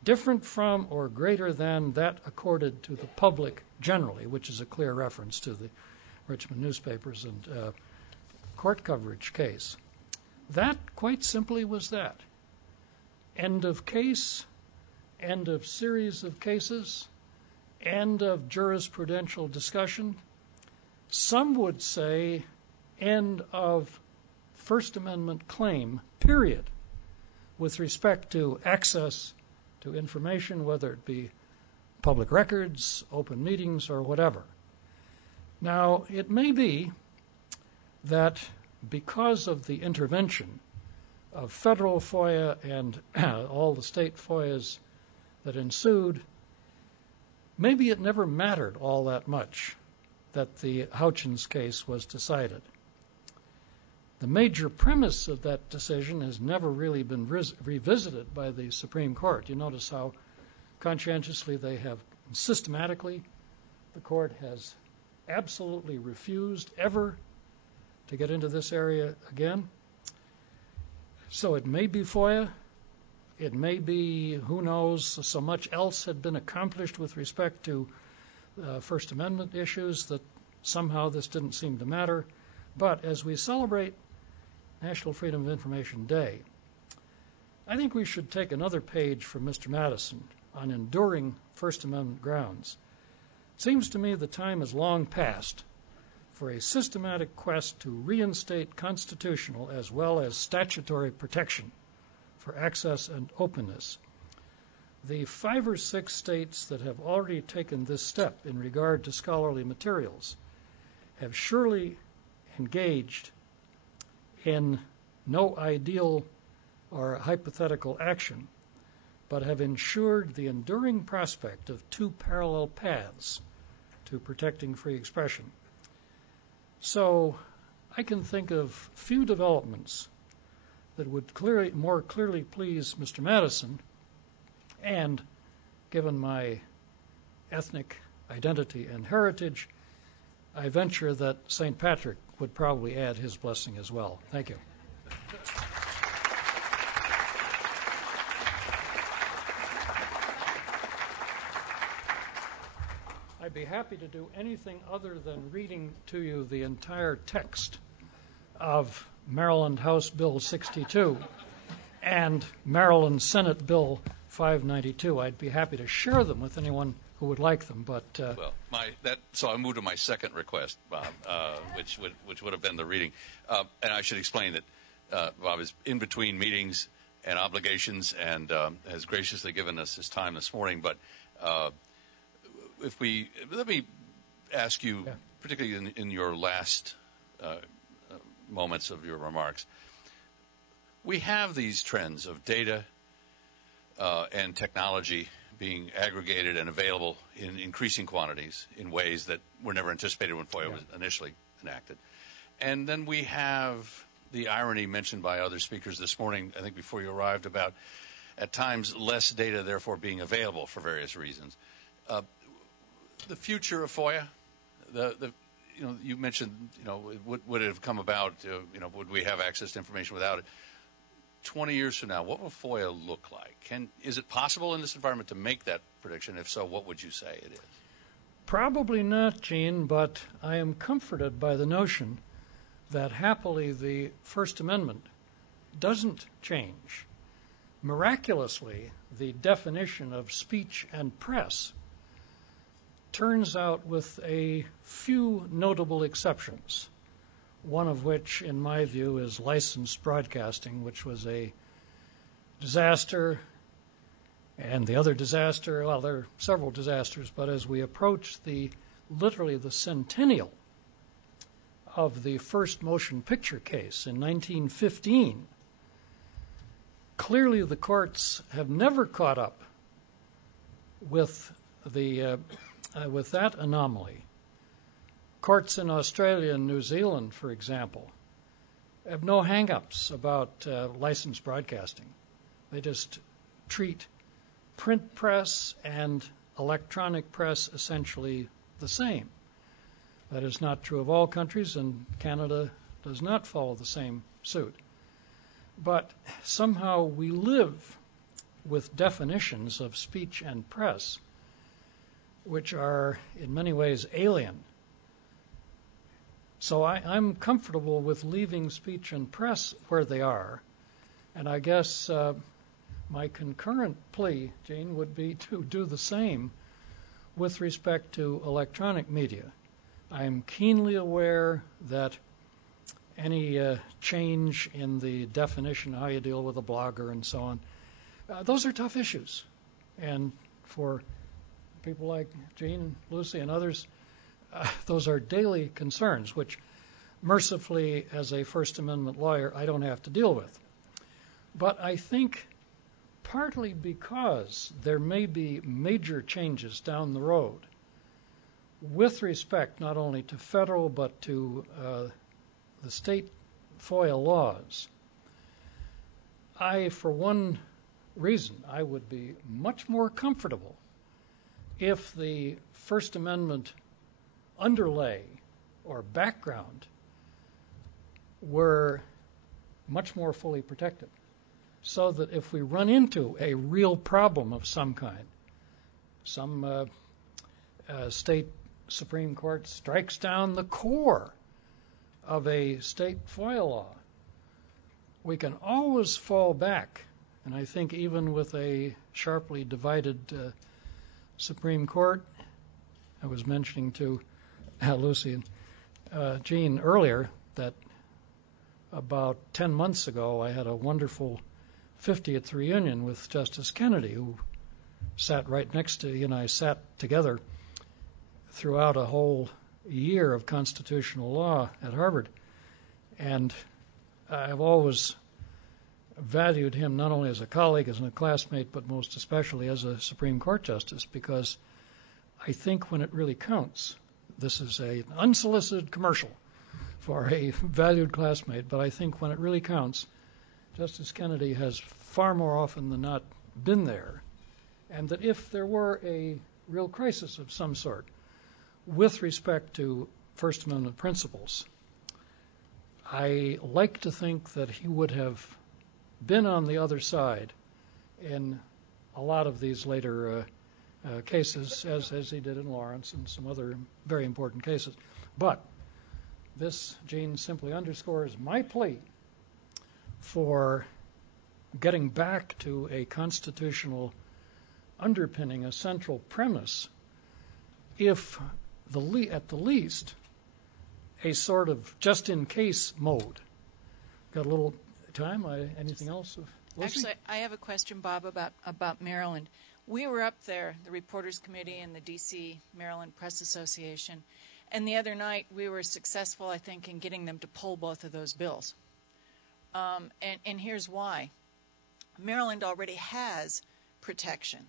different from or greater than that accorded to the public generally, which is a clear reference to the Richmond newspapers and court coverage case. That, quite simply, was that. End of case. end of series of cases, end of jurisprudential discussion. Some would say end of First Amendment claim, period, with respect to access to information, whether it be public records, open meetings, or whatever. Now, it may be that because of the intervention of federal FOIA and all the state FOIAs that ensued, maybe it never mattered all that much that the Houchins case was decided. The major premise of that decision has never really been revisited by the Supreme Court. You notice how conscientiously they have systematically, the court has absolutely refused ever to get into this area again. So it may be FOIA. It may be, who knows, so much else had been accomplished with respect to First Amendment issues that somehow this didn't seem to matter. But as we celebrate National Freedom of Information Day, I think we should take another page from Mr. Madison on enduring First Amendment grounds. It seems to me the time is long past for a systematic quest to reinstate constitutional as well as statutory protection for access and openness. The 5 or 6 states that have already taken this step in regard to scholarly materials have surely engaged in no ideal or hypothetical action, but have ensured the enduring prospect of 2 parallel paths to protecting free expression. So I can think of few developments that would more clearly please Mr. Madison, and given my ethnic identity and heritage, I venture that St. Patrick would probably add his blessing as well. Thank you. I'd be happy to do anything other than reading to you the entire text of Maryland House Bill 62 and Maryland Senate Bill 592. I'd be happy to share them with anyone who would like them, but so I move to my second request, Bob, which would have been the reading, and I should explain that Bob is in between meetings and obligations and has graciously given us his time this morning. But let me ask you, particularly in your last moments of your remarks, we have these trends of data and technology being aggregated and available in increasing quantities in ways that were never anticipated when FOIA was initially enacted. And then we have the irony mentioned by other speakers this morning, I think before you arrived, about at times less data therefore being available for various reasons. The future of FOIA, you mentioned, would it have come about, would we have access to information without it? 20 years from now, what will FOIA look like? Is it possible in this environment to make that prediction? If so, what would you say it is? Probably not, Gene, but I am comforted by the notion that happily the First Amendment doesn't change. Miraculously, the definition of speech and press turns out with a few notable exceptions, one of which, in my view, is licensed broadcasting, which was a disaster, and the other disaster, well, there are several disasters, but as we approach literally the centennial of the first motion picture case in 1915, clearly the courts have never caught up with that anomaly. Courts in Australia and New Zealand, for example, have no hang-ups about licensed broadcasting. They just treat print press and electronic press essentially the same. That is not true of all countries, and Canada does not follow the same suit. But somehow we live with definitions of speech and press which are in many ways alien. So I'm comfortable with leaving speech and press where they are, and I guess My concurrent plea, Gene, would be to do the same with respect to electronic media. I am keenly aware that any change in the definition of how you deal with a blogger and so on, those are tough issues. And for people like Gene and Lucy and others, those are daily concerns, which mercifully, as a First Amendment lawyer, I don't have to deal with. But I think partly because there may be major changes down the road with respect not only to federal but to the state FOIA laws, for one reason, I would be much more comfortable if the First Amendment underlay or background were much more fully protected, so that if we run into a real problem of some kind, some state Supreme Court strikes down the core of a state FOIA law, we can always fall back. And I think even with a sharply divided Supreme Court, I was mentioning to Lucy and Jean earlier that about 10 months ago I had a wonderful 50th reunion with Justice Kennedy, who sat right next to, and I sat together throughout a whole year of constitutional law at Harvard. And I've always valued him not only as a colleague, as a classmate, but most especially as a Supreme Court justice, because I think when it really counts, this is an unsolicited commercial for a valued classmate, but I think when it really counts, Justice Kennedy has far more often than not been there, and that if there were a real crisis of some sort with respect to First Amendment principles, I like to think that he would have been on the other side in a lot of these later cases, as he did in Lawrence and some other very important cases. But this, Gene, simply underscores my plea for getting back to a constitutional underpinning, a central premise, if at the least a sort of just-in-case mode. Got a little time? Anything else? Actually, I have a question, Bob, about Maryland. We were up there, the Reporters Committee and the D.C. Maryland Press Association, and the other night we were successful, I think, in getting them to pull both of those bills. And here's why. Maryland already has protection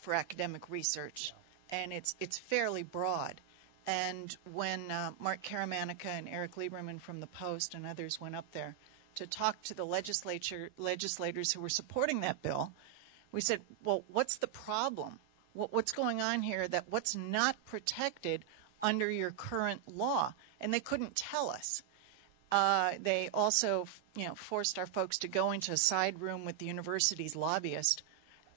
for academic research, and it's fairly broad. And when Mark Karamanica and Eric Lieberman from the Post and others went up there to talk to the legislators who were supporting that bill, we said, well, what's the problem? What's going on here what's not protected under your current law? And they couldn't tell us. They also, forced our folks to go into a side room with the university's lobbyist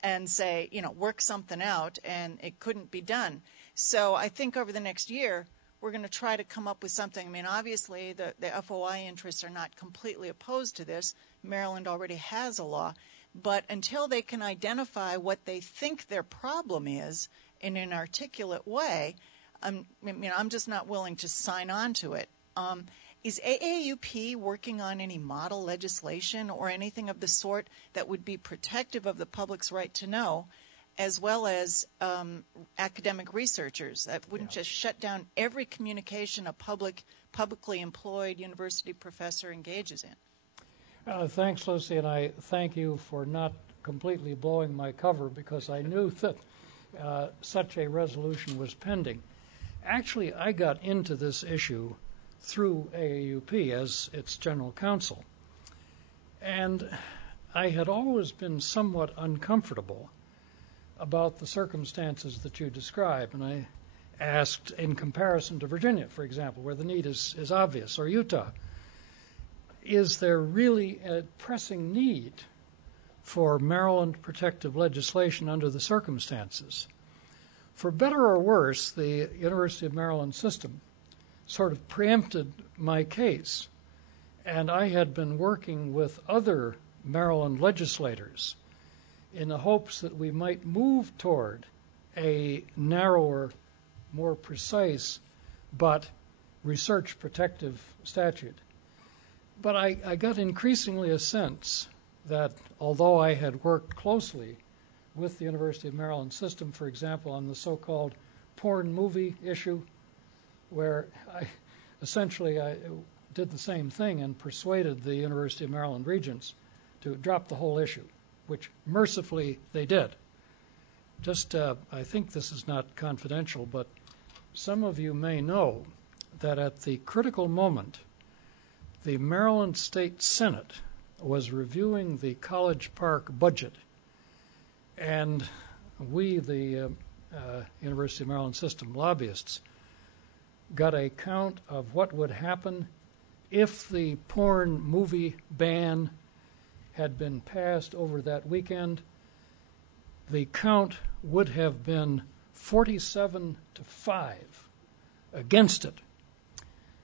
and say, work something out, and it couldn't be done. So I think over the next year, we're going to try to come up with something. I mean, obviously, the FOI interests are not completely opposed to this. Maryland already has a law. But until they can identify what they think their problem is in an articulate way, I'm just not willing to sign on to it. Is AAUP working on any model legislation or anything of the sort that would be protective of the public's right to know, as well as academic researchers that wouldn't just shut down every communication a publicly employed university professor engages in? Thanks, Lucy, and I thank you for not completely blowing my cover, because I knew that such a resolution was pending. Actually, I got into this issue through AAUP as its general counsel. And I had always been somewhat uncomfortable about the circumstances that you describe. And I asked, in comparison to Virginia, for example, where the need is obvious, or Utah, is there really a pressing need for Maryland protective legislation under the circumstances? For better or worse, the University of Maryland system sort of preempted my case, and I had been working with other Maryland legislators in the hopes that we might move toward a narrower, more precise, but research protective statute. But I got increasingly a sense that although I had worked closely with the University of Maryland system, for example, on the so-called porn movie issue, where I did the same thing and persuaded the University of Maryland regents to drop the whole issue, which mercifully they did. I think this is not confidential, but some of you may know that at the critical moment, the Maryland State Senate was reviewing the College Park budget, and we, the University of Maryland system lobbyists, got a count of what would happen if the porn movie ban had been passed over that weekend. The count would have been 47-5 against it.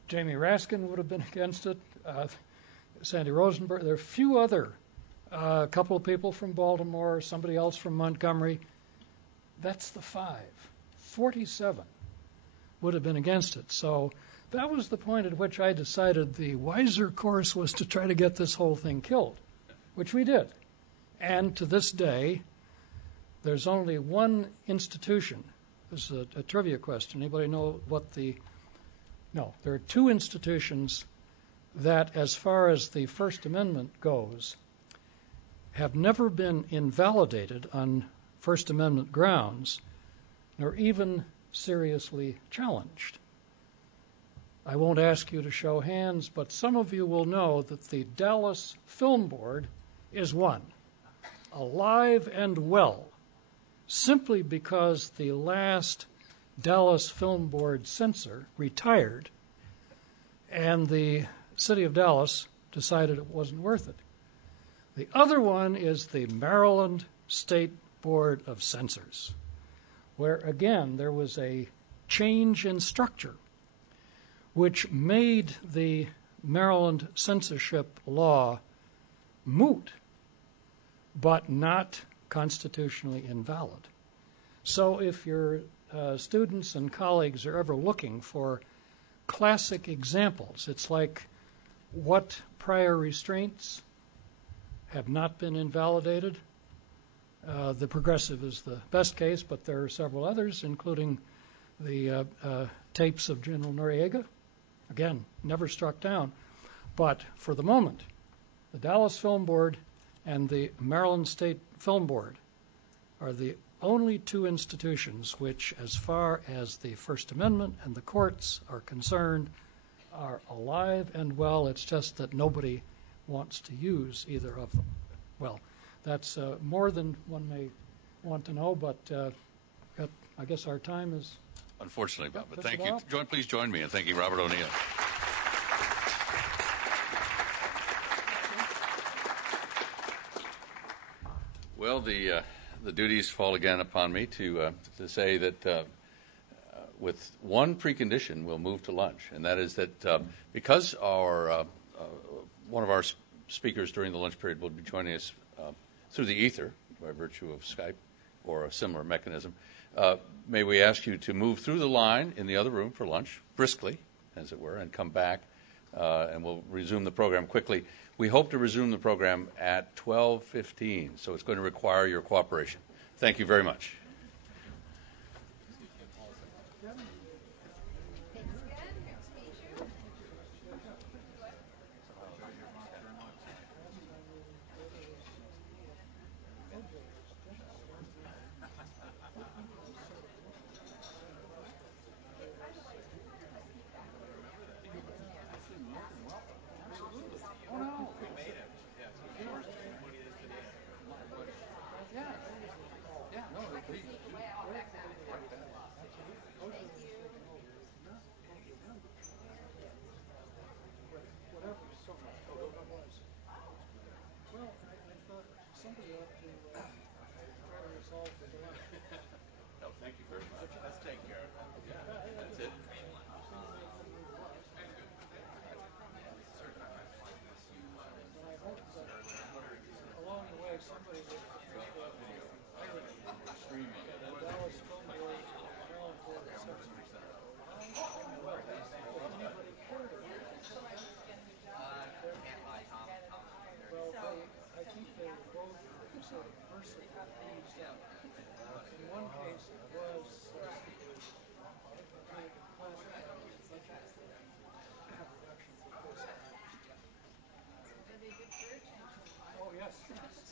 Jamie Raskin would have been against it. Sandy Rosenberg. There are a few other, a couple of people from Baltimore, somebody else from Montgomery. That's the 5. 47 would have been against it. So that was the point at which I decided the wiser course was to try to get this whole thing killed, which we did. And to this day, there's only one institution. This is a trivia question. Anybody know what No, there are two institutions that, as far as the First Amendment goes, have never been invalidated on First Amendment grounds, nor even seriously challenged. I won't ask you to show hands, but some of you will know that the Dallas Film Board is one, alive and well, simply because the last Dallas Film Board censor retired, and the city of Dallas decided it wasn't worth it. The other one is the Maryland State Board of Censors, where, again, there was a change in structure which made the Maryland censorship law moot, but not constitutionally invalid. So if your students and colleagues are ever looking for classic examples, it's like what prior restraints have not been invalidated. The progressive is the best case, but there are several others, including the tapes of General Noriega. Again, never struck down. But for the moment, the Dallas Film Board and the Maryland State Film Board are the only two institutions which, as far as the First Amendment and the courts are concerned, are alive and well. It's just that nobody wants to use either of them. Well, that's more than one may want to know, but I guess our time is... Unfortunately, Bob, but thank you. Please join me in thanking Robert O'Neill. Well, the duties fall again upon me to say that with one precondition, we'll move to lunch, and that is that because our one of our speakers during the lunch period will be joining us through the ether by virtue of Skype or a similar mechanism, may we ask you to move through the line in the other room for lunch, briskly, as it were, and come back, and we'll resume the program quickly. We hope to resume the program at 12:15, so it's going to require your cooperation. Thank you very much. Well, I thought somebody ought to try to resolve the dilemma. No, thank you very much. Let's take care of it. Yeah, that's it. But I hope that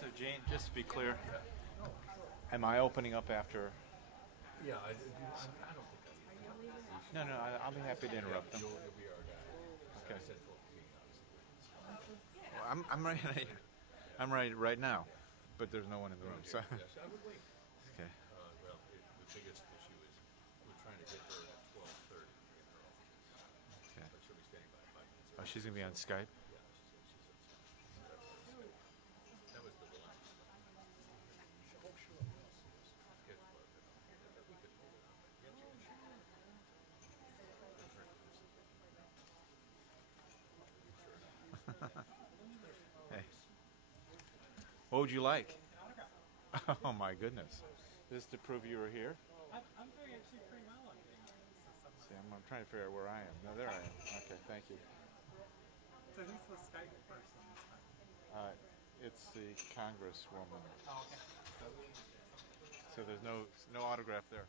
So, Jane, just to be clear, am I opening up after? Yeah, I don't think I No, I'll be happy to interrupt them. You'll be our guy. Okay. Central meeting, obviously. Well, I'm ready. I'm ready right now, but there's no one in the room. So. Yes, I would wait. Okay. Well, the biggest issue is we're trying to get her at 12:30 in her office. Okay. But she'll be standing by 5 minutes. Oh, she's gonna be on Skype. Yeah, she's on Skype. That was the dilemma. Oh, sure. Yes. Schedule it. We could hold it up and get you in there. Hey. What would you like? Oh my goodness. This is to prove you were here? I'm doing actually pretty well on getting this. See, I'm trying to figure out where I am. No, there I am. Okay, thank you. So who's the Skype person this time? It's the Congresswoman. Oh, okay. So there's no autograph there.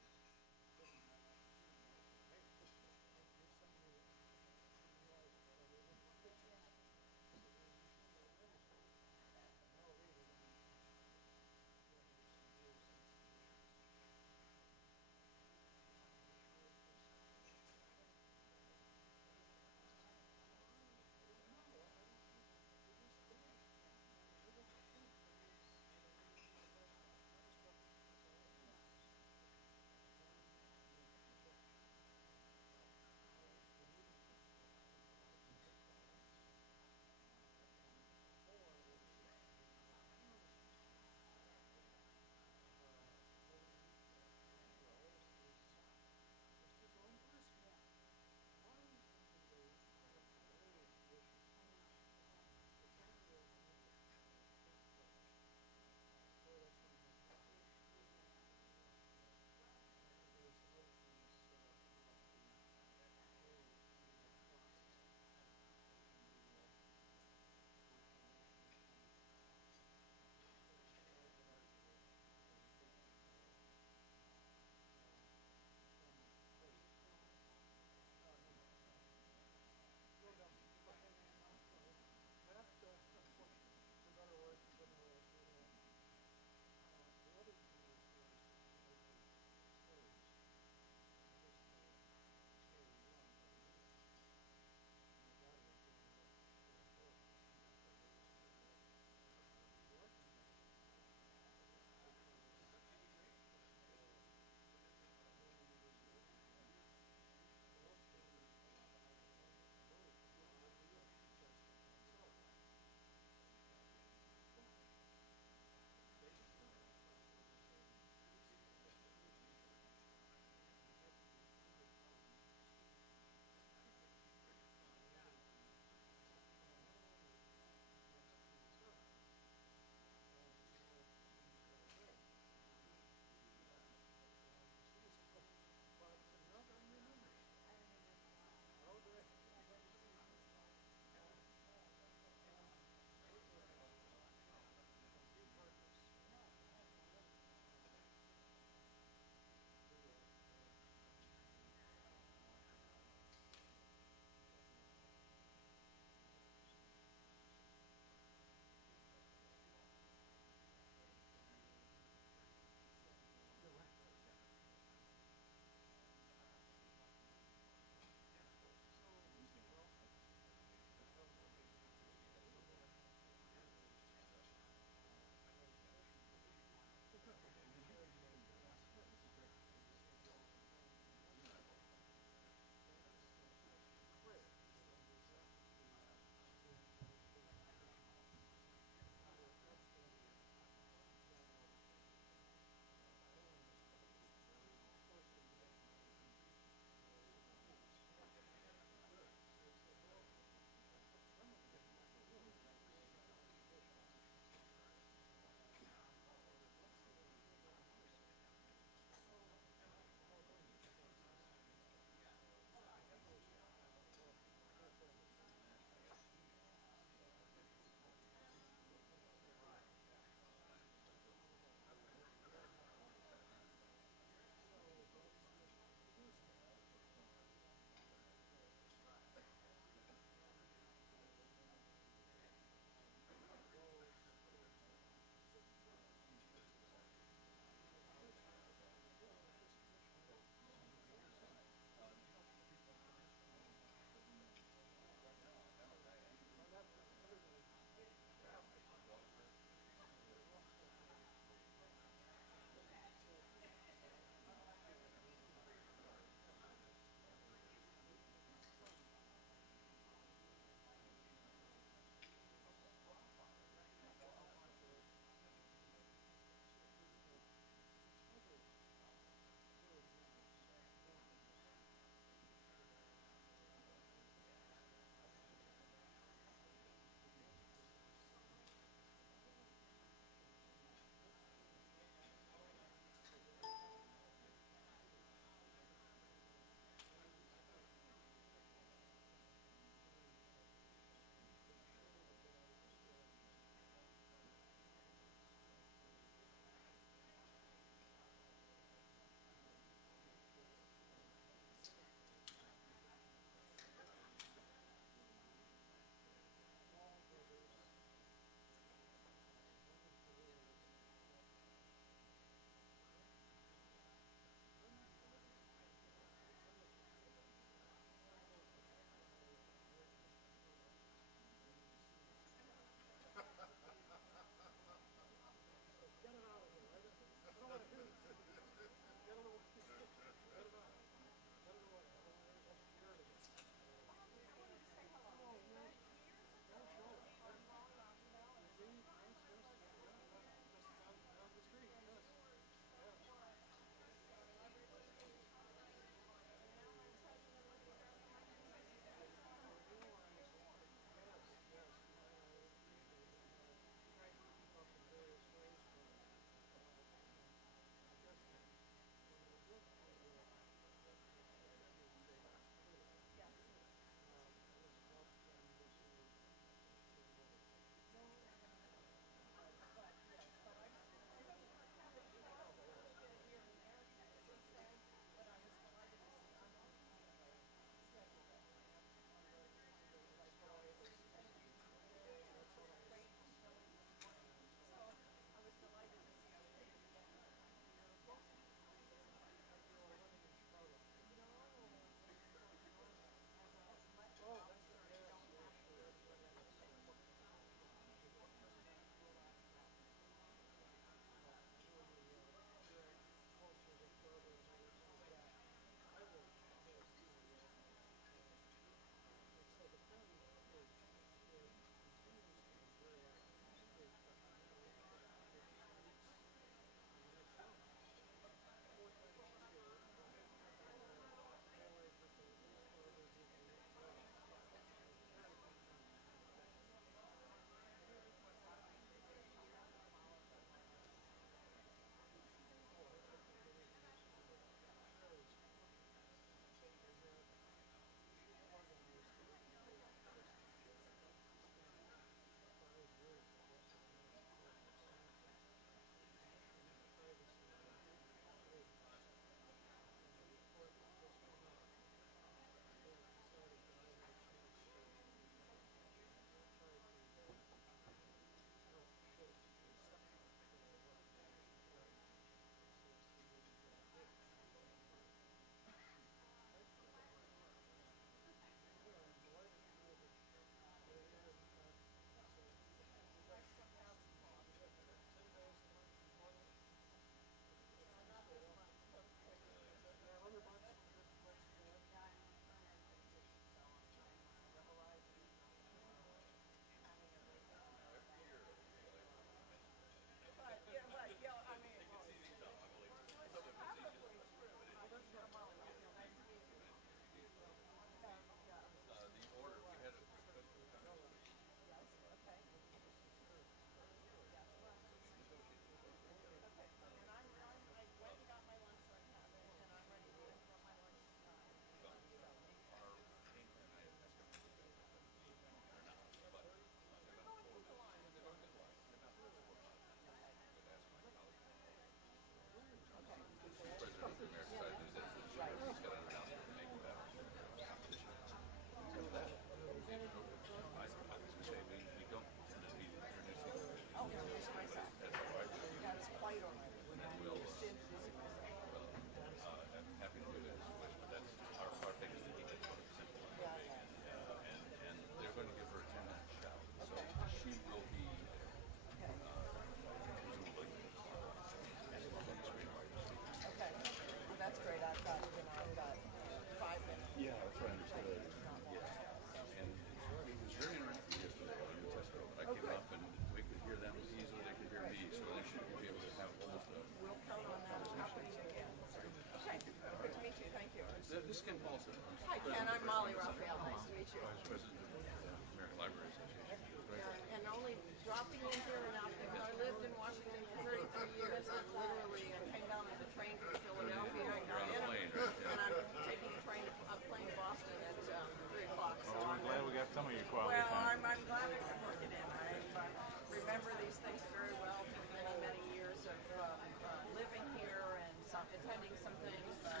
attending some things, but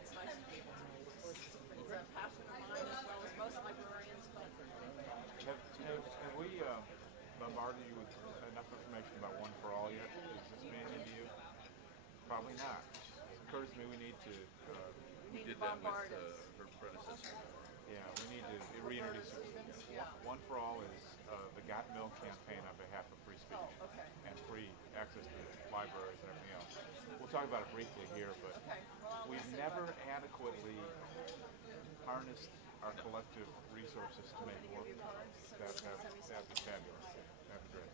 it's nice to be able to meet. It's a passion of mine as well as most librarians, but Have we bombarded you with enough information about One for All yet? Is this mean to you? Probably not. It occurs to me we need to. We did that with her predecessor. Yeah, we need to reintroduce it. One for All is the Got Milk campaign on behalf of free speech and free access to libraries and everything else. We'll talk about it briefly here, but we've never adequately harnessed our collective resources to make work. That'd be fabulous. That'd be great.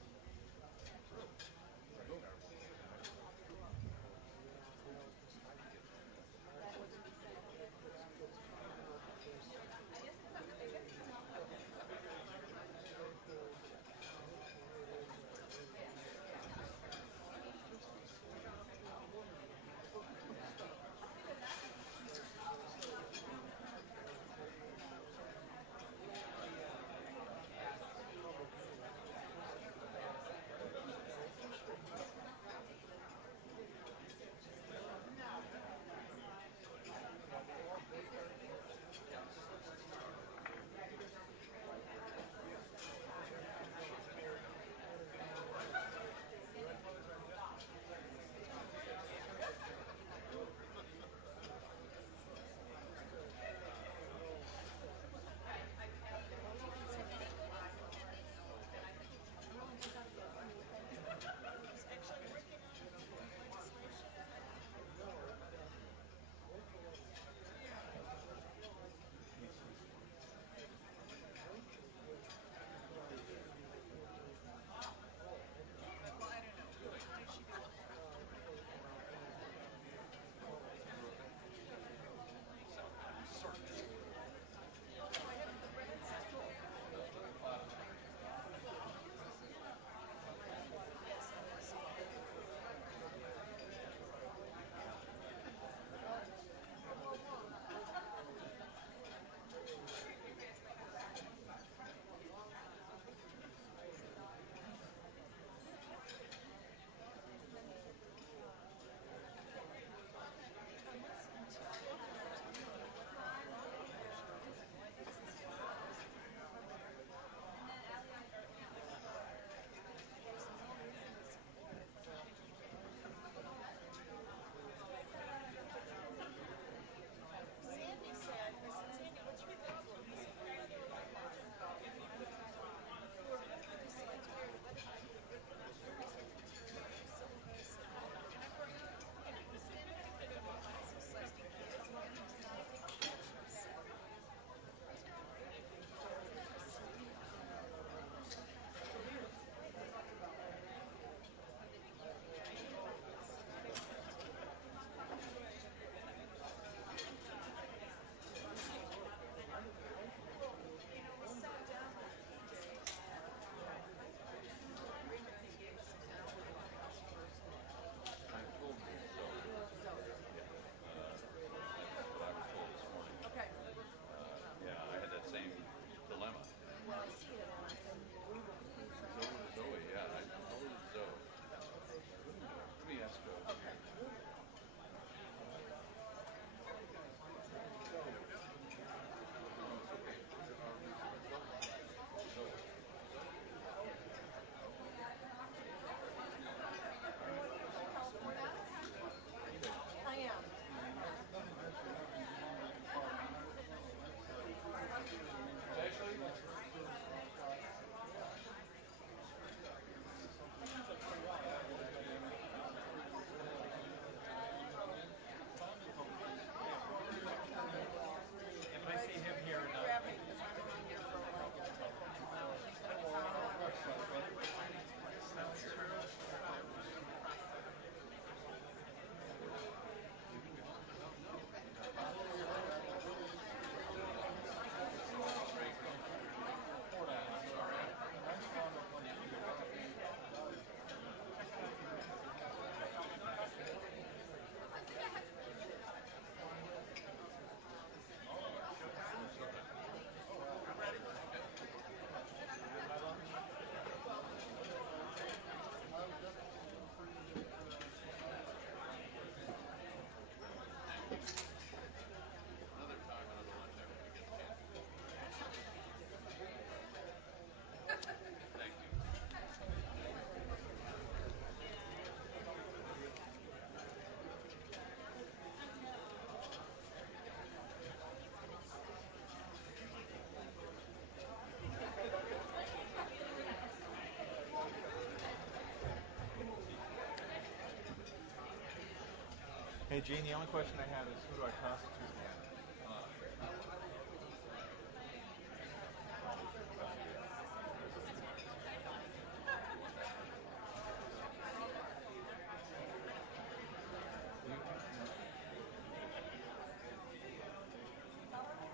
Hey, Gene, the only question I have is who do I constitute?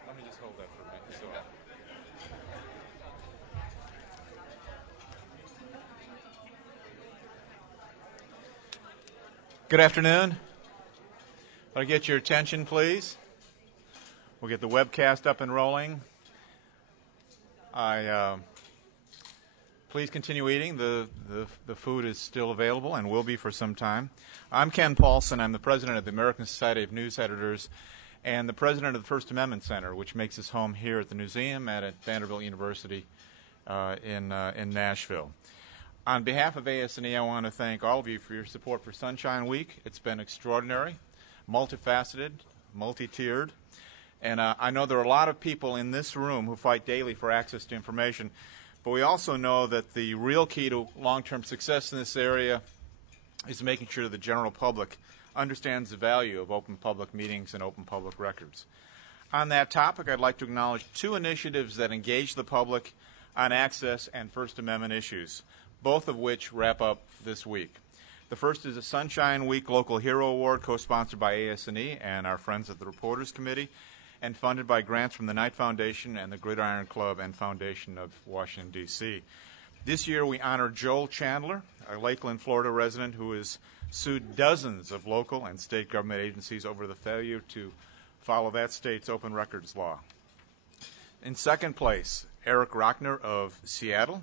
Let me just hold that for a minute. So. Good afternoon. I'll get your attention, please. We'll get the webcast up and rolling. Please continue eating. The food is still available and will be for some time. I'm Ken Paulson. I'm the president of the American Society of News Editors and the president of the First Amendment Center, which makes its home here at the Newseum and at Vanderbilt University in Nashville. On behalf of AS&E, I want to thank all of you for your support for Sunshine Week. It's been extraordinary, multifaceted, multi-tiered, and I know there are a lot of people in this room who fight daily for access to information, but we also know that the real key to long-term success in this area is making sure the general public understands the value of open public meetings and open public records. On that topic, I'd like to acknowledge two initiatives that engage the public on access and First Amendment issues, both of which wrap up this week. The first is the Sunshine Week Local Hero Award, co-sponsored by AS&E and our friends at the Reporters Committee, and funded by grants from the Knight Foundation and the Gridiron Club and Foundation of Washington, D.C. This year we honor Joel Chandler, a Lakeland, Florida resident who has sued dozens of local and state government agencies over the failure to follow that state's open records law. In second place, Eric Rockner of Seattle,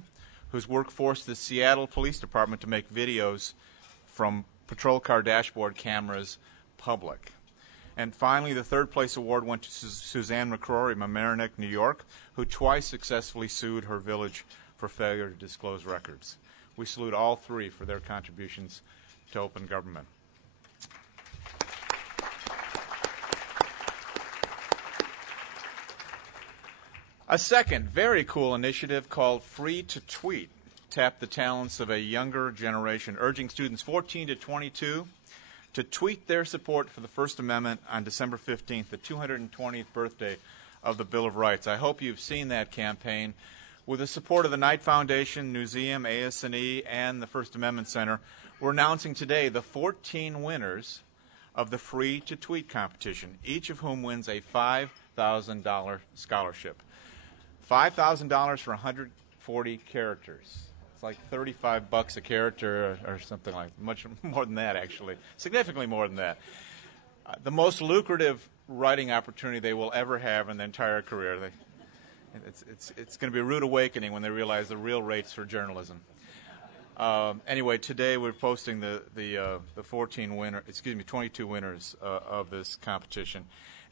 whose work forced the Seattle Police Department to make videos from patrol car dashboard cameras public. And finally, the third place award went to Suzanne McCrory of Mamaroneck, New York, who twice successfully sued her village for failure to disclose records. We salute all three for their contributions to open government. A second very cool initiative called Free to Tweet tapped the talents of a younger generation, urging students 14 to 22 to tweet their support for the First Amendment on December 15th, the 220th birthday of the Bill of Rights. I hope you've seen that campaign. With the support of the Knight Foundation, Newseum, AS&E, and the First Amendment Center, we're announcing today the 14 winners of the Free to Tweet competition, each of whom wins a $5,000 scholarship. $5,000 for 140 characters. It's like $35 a character or something like that. Much more than that, actually. Significantly more than that. The most lucrative writing opportunity they will ever have in their entire career. It's going to be a rude awakening when they realize the real rates for journalism. Anyway, today we're posting the 22 winners of this competition.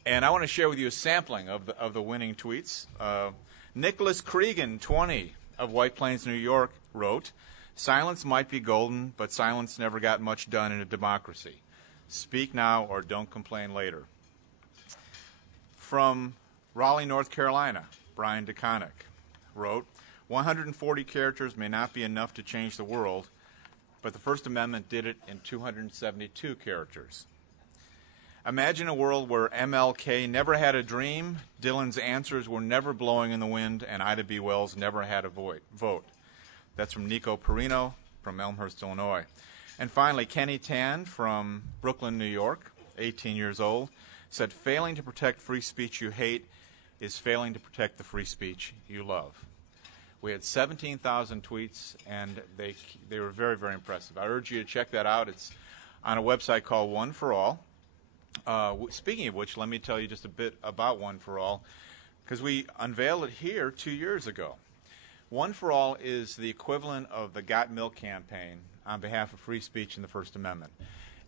And I want to share with you a sampling of the winning tweets. Nicholas Cregan, 20, of White Plains, New York, wrote, "Silence might be golden, but silence never got much done in a democracy. Speak now or don't complain later." From Raleigh, North Carolina, Brian DeConnick wrote, 140 characters may not be enough to change the world, but the First Amendment did it in 272 characters. Imagine a world where MLK never had a dream, Dylan's answers were never blowing in the wind, and Ida B. Wells never had a vote. That's from Nico Perino from Elmhurst, Illinois. And finally, Kenny Tan from Brooklyn, New York, 18 years old, said, failing to protect free speech you hate is failing to protect the free speech you love. We had 17,000 tweets, and they were very, very impressive. I urge you to check that out. It's on a website called One for All. Speaking of which, let me tell you just a bit about One for All, because we unveiled it here 2 years ago. One for All is the equivalent of the Got Milk campaign on behalf of free speech and the First Amendment.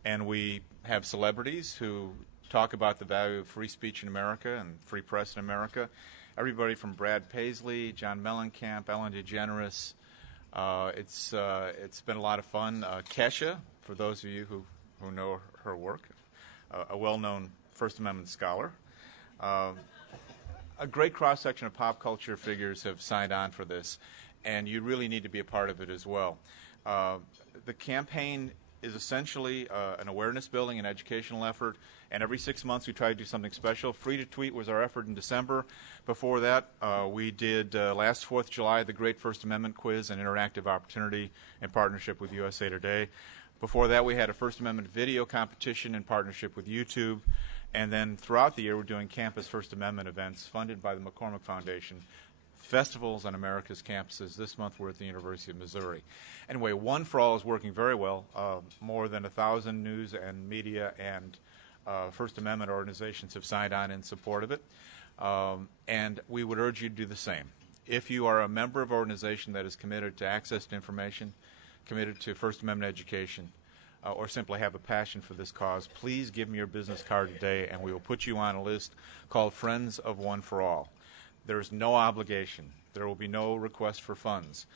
And we have celebrities who talk about the value of free speech in America and free press in America. Everybody from Brad Paisley, John Mellencamp, Ellen DeGeneres. It's been a lot of fun. Kesha, for those of you who know her work, a well-known First Amendment scholar. A great cross-section of pop culture figures have signed on for this, and you really need to be a part of it as well. The campaign is essentially an awareness building and educational effort, and every 6 months we try to do something special. Free to Tweet was our effort in December. Before that, we did last 4th of July the Great First Amendment Quiz and Interactive Opportunity in partnership with USA Today. Before that, we had a First Amendment video competition in partnership with YouTube. And then throughout the year, we're doing campus First Amendment events funded by the McCormick Foundation, festivals on America's campuses. This month, we're at the University of Missouri. Anyway, One for All is working very well. More than 1,000 news and media and First Amendment organizations have signed on in support of it. And we would urge you to do the same. If you are a member of an organization that is committed to access to information, committed to First Amendment education, or simply have a passion for this cause, please give me your business card today, and we will put you on a list called Friends of One for All. There is no obligation. There will be no request for funds.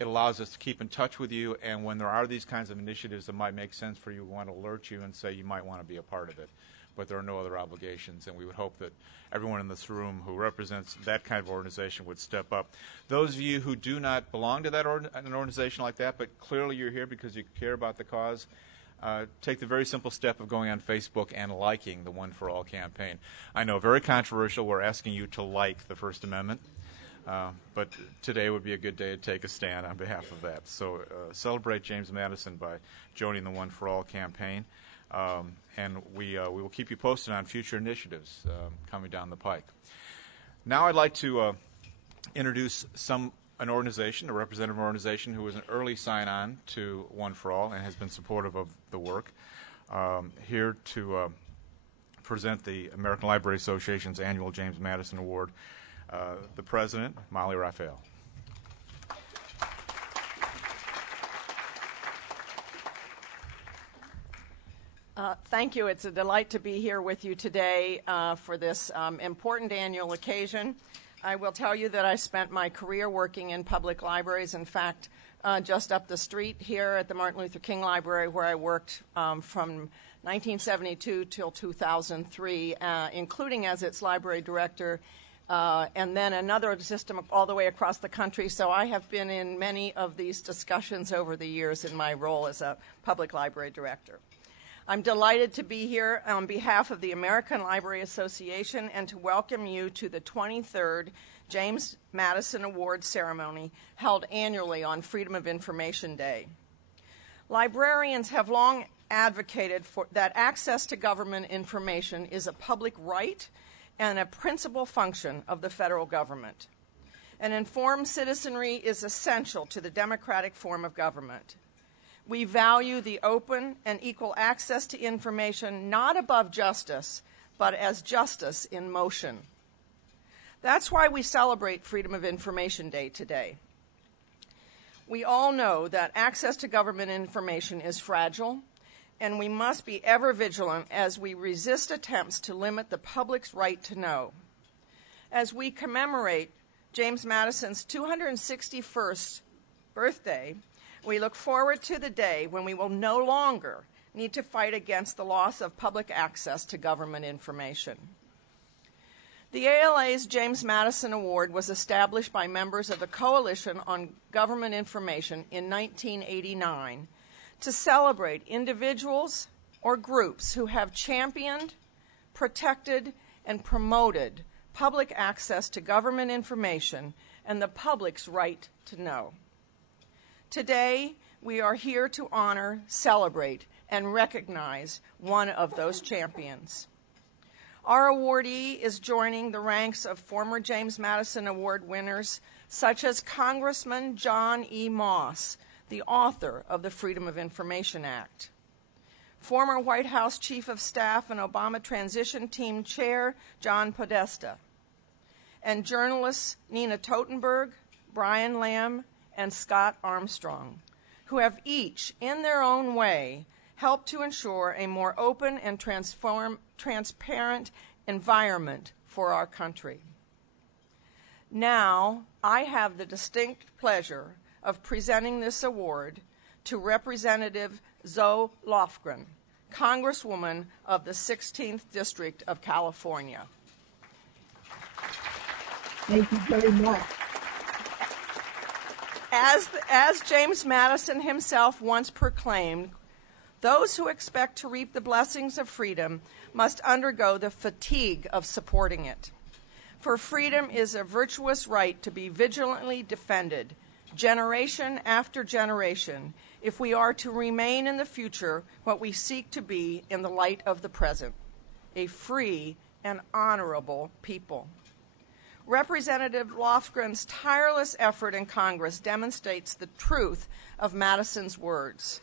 It allows us to keep in touch with you, and when there are these kinds of initiatives that might make sense for you, we want to alert you and say you might want to be a part of it. But there are no other obligations, and we would hope that everyone in this room who represents that kind of organization would step up. Those of you who do not belong to that an organization like that, but clearly you're here because you care about the cause, take the very simple step of going on Facebook and liking the One for All campaign. I know, very controversial. We're asking you to like the First Amendment, but today would be a good day to take a stand on behalf of that. So celebrate James Madison by joining the One for All campaign. And we will keep you posted on future initiatives coming down the pike. Now I'd like to introduce an organization, a representative organization who was an early sign-on to One for All and has been supportive of the work. Here to present the American Library Association's annual James Madison Award, the president, Molly Raphael. Thank you. It's a delight to be here with you today for this important annual occasion. I will tell you that I spent my career working in public libraries. In fact, just up the street here at the Martin Luther King Library, where I worked from 1972 till 2003, including as its library director, and then another system all the way across the country. So I have been in many of these discussions over the years in my role as a public library director. I'm delighted to be here on behalf of the American Library Association and to welcome you to the 23rd James Madison Award ceremony held annually on Freedom of Information Day. Librarians have long advocated for that access to government information is a public right and a principal function of the federal government. An informed citizenry is essential to the democratic form of government. We value the open and equal access to information not above justice, but as justice in motion. That's why we celebrate Freedom of Information Day today. We all know that access to government information is fragile, and we must be ever vigilant as we resist attempts to limit the public's right to know. As we commemorate James Madison's 261st birthday, we look forward to the day when we will no longer need to fight against the loss of public access to government information. The ALA's James Madison Award was established by members of the Coalition on Government Information in 1989 to celebrate individuals or groups who have championed, protected, and promoted public access to government information and the public's right to know. Today, we are here to honor, celebrate, and recognize one of those champions. Our awardee is joining the ranks of former James Madison Award winners, such as Congressman John E. Moss, the author of the Freedom of Information Act, former White House Chief of Staff and Obama Transition Team Chair John Podesta, and journalists Nina Totenberg, Brian Lamb, and Scott Armstrong, who have each, in their own way, helped to ensure a more open and transparent environment for our country. Now, I have the distinct pleasure of presenting this award to Representative Zoe Lofgren, Congresswoman of the 16th District of California. Thank you very much. As James Madison himself once proclaimed, Those who expect to reap the blessings of freedom must undergo the fatigue of supporting it. For freedom is a virtuous right to be vigilantly defended, generation after generation, if we are to remain in the future what we seek to be in the light of the present, a free and honorable people. Representative Lofgren's tireless effort in Congress demonstrates the truth of Madison's words.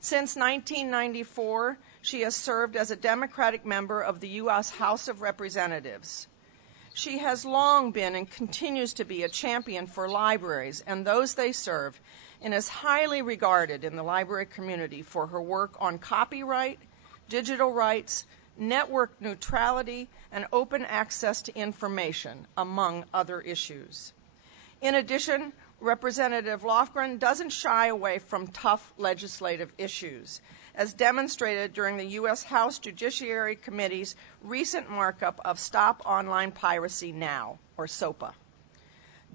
Since 1994, she has served as a Democratic member of the U.S. House of Representatives. She has long been and continues to be a champion for libraries and those they serve, and is highly regarded in the library community for her work on copyright, digital rights, network neutrality, and open access to information, among other issues. In addition, Representative Lofgren doesn't shy away from tough legislative issues, as demonstrated during the U.S. House Judiciary Committee's recent markup of Stop Online Piracy Now, or SOPA.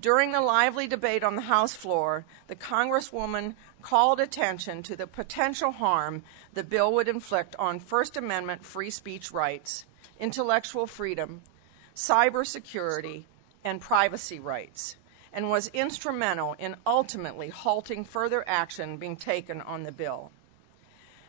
During the lively debate on the House floor, the Congresswoman called attention to the potential harm the bill would inflict on First Amendment free speech rights, intellectual freedom, cybersecurity, and privacy rights, and was instrumental in ultimately halting further action being taken on the bill.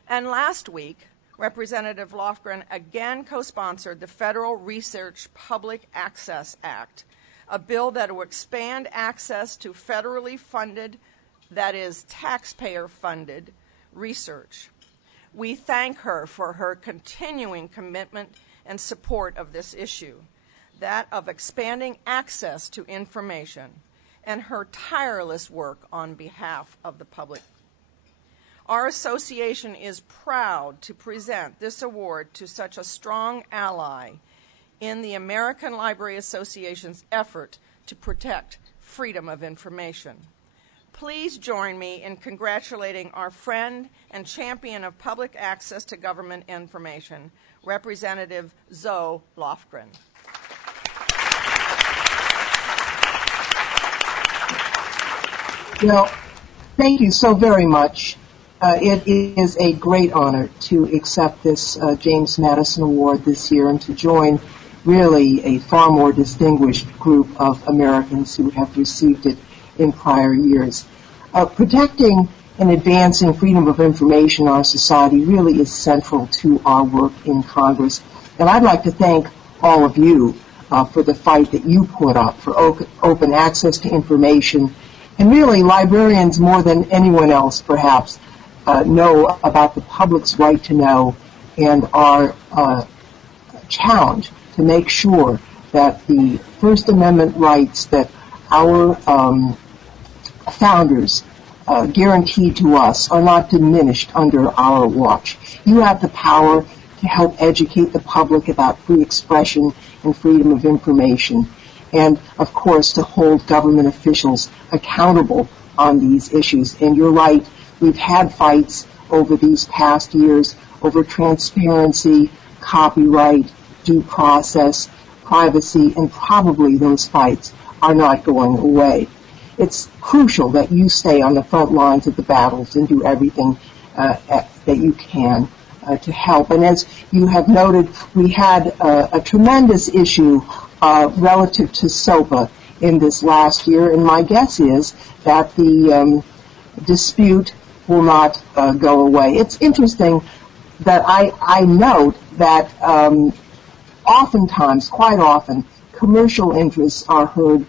And last week, Representative Lofgren again co-sponsored the Federal Research Public Access Act, a bill that will expand access to federally funded, that is, taxpayer-funded, research. We thank her for her continuing commitment and support of this issue, that of expanding access to information, and her tireless work on behalf of the public. Our association is proud to present this award to such a strong ally in the American Library Association's effort to protect freedom of information. Please join me in congratulating our friend and champion of public access to government information, Representative Zoe Lofgren. Well, thank you so very much. It is a great honor to accept this James Madison Award this year and to join really a far more distinguished group of Americans who have received it in prior years. Protecting and advancing freedom of information in our society really is central to our work in Congress. And I'd like to thank all of you for the fight that you put up for open access to information. And really, librarians more than anyone else perhaps know about the public's right to know and are challenged to make sure that the First Amendment rights that our founders guaranteed to us are not diminished under our watch. You have the power to help educate the public about free expression and freedom of information, and, of course, to hold government officials accountable on these issues. And you're right, we've had fights over these past years over transparency, copyright, due process, privacy, and probably those fights are not going away. It's crucial that you stay on the front lines of the battles and do everything that you can to help. And as you have noted, we had a tremendous issue relative to SOPA in this last year, and my guess is that the dispute will not go away. It's interesting that I note that oftentimes, quite often, commercial interests are heard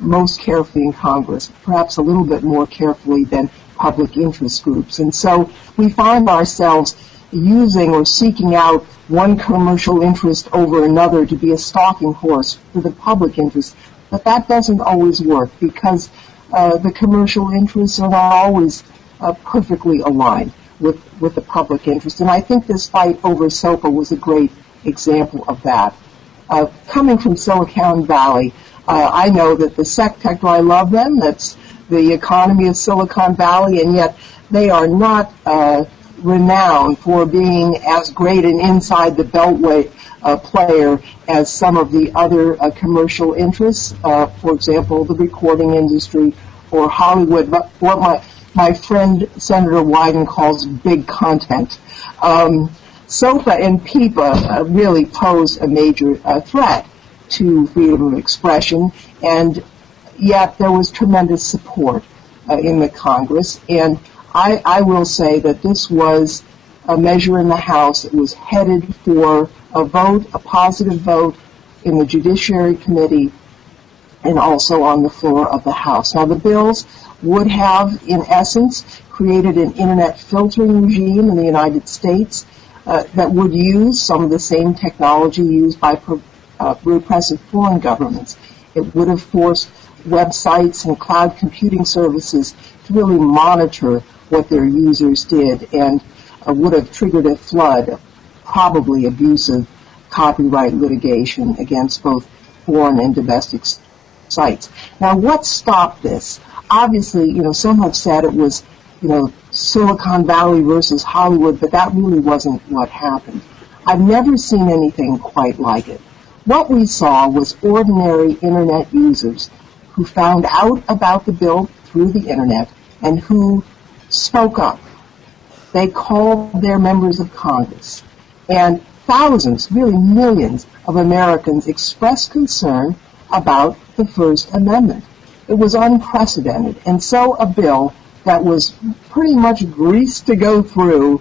most carefully in Congress, perhaps a little bit more carefully than public interest groups. And so we find ourselves using or seeking out one commercial interest over another to be a stalking horse for the public interest. But that doesn't always work because the commercial interests are not always perfectly aligned with the public interest. And I think this fight over SOPA was a great example of that. Coming from Silicon Valley, I know that the sector, I love them, that's the economy of Silicon Valley, and yet they are not renowned for being as great an inside the beltway player as some of the other commercial interests, for example, the recording industry or Hollywood, but what my friend Senator Wyden calls big content. SOPA and PIPA really pose a major threat to freedom of expression, and yet there was tremendous support in the Congress. And I will say that this was a measure in the House that was headed for a vote, a positive vote in the Judiciary Committee and also on the floor of the House. Now, the bills would have, in essence, created an internet filtering regime in the United States that would use some of the same technology used by repressive foreign governments. It would have forced websites and cloud computing services to really monitor what their users did, and would have triggered a flood of probably abusive copyright litigation against both foreign and domestic sites. Now, what stopped this? Obviously, some have said it was, Silicon Valley versus Hollywood, but that really wasn't what happened. I've never seen anything quite like it. What we saw was ordinary Internet users who found out about the bill through the Internet and who spoke up. They called their members of Congress. And thousands, really millions of Americans expressed concern about the First Amendment. It was unprecedented. And so a bill that was pretty much greased to go through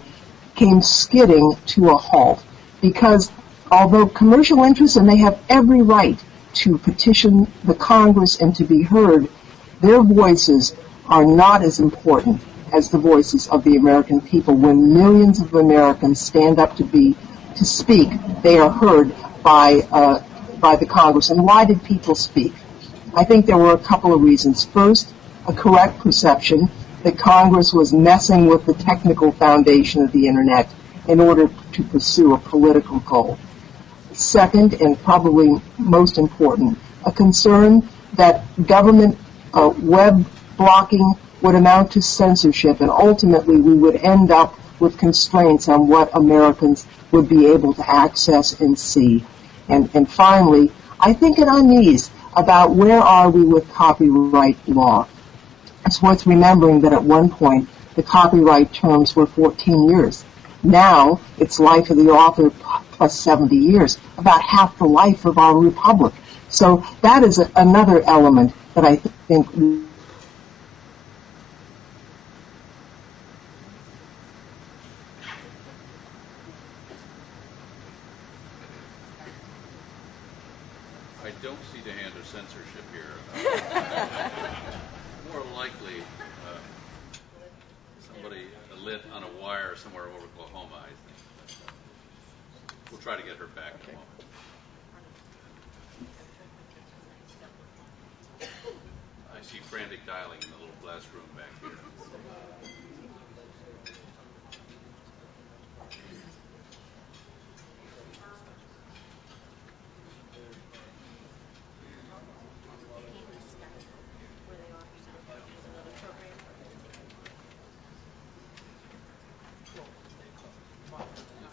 came skidding to a halt, because although commercial interests, and they have every right to petition the Congress and to be heard, their voices are not as important as the voices of the American people. When millions of Americans stand up to speak, they are heard by the Congress. And why did people speak? I think there were a couple of reasons. First, a correct perception that Congress was messing with the technical foundation of the Internet in order to pursue a political goal. Second, and probably most important, a concern that government web blocking would amount to censorship, and ultimately we would end up with constraints on what Americans would be able to access and see. And finally, I think an unease about where are we with copyright law. It's worth remembering that at one point the copyright terms were 14 years. Now it's life of the author plus 70 years, about half the life of our republic. So that is another element that I think I don't see the hand of censorship here. More likely, somebody lit on a wire somewhere over Oklahoma, I think. We'll try to get her back in a moment. I see frantic dialing in the little glass room back here.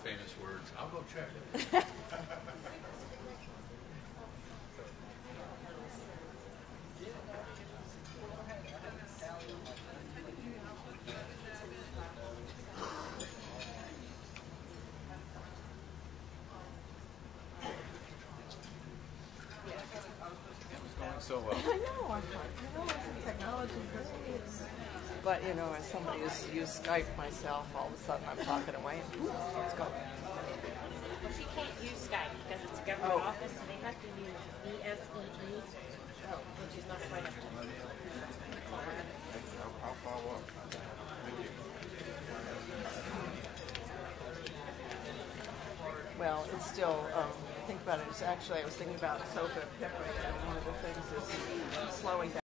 Famous words. I'll go check. So well. I know it's technology. But, as somebody who's used Skype myself, all of a sudden I'm talking away. Let's go. Well, she can't use Skype because it's a government office, so they have to use ESEE, which is not quite up to I'll follow up. Thank you. Well, it's still, think about it. It's actually, I was thinking about SOPA and PIPA, and one of the things is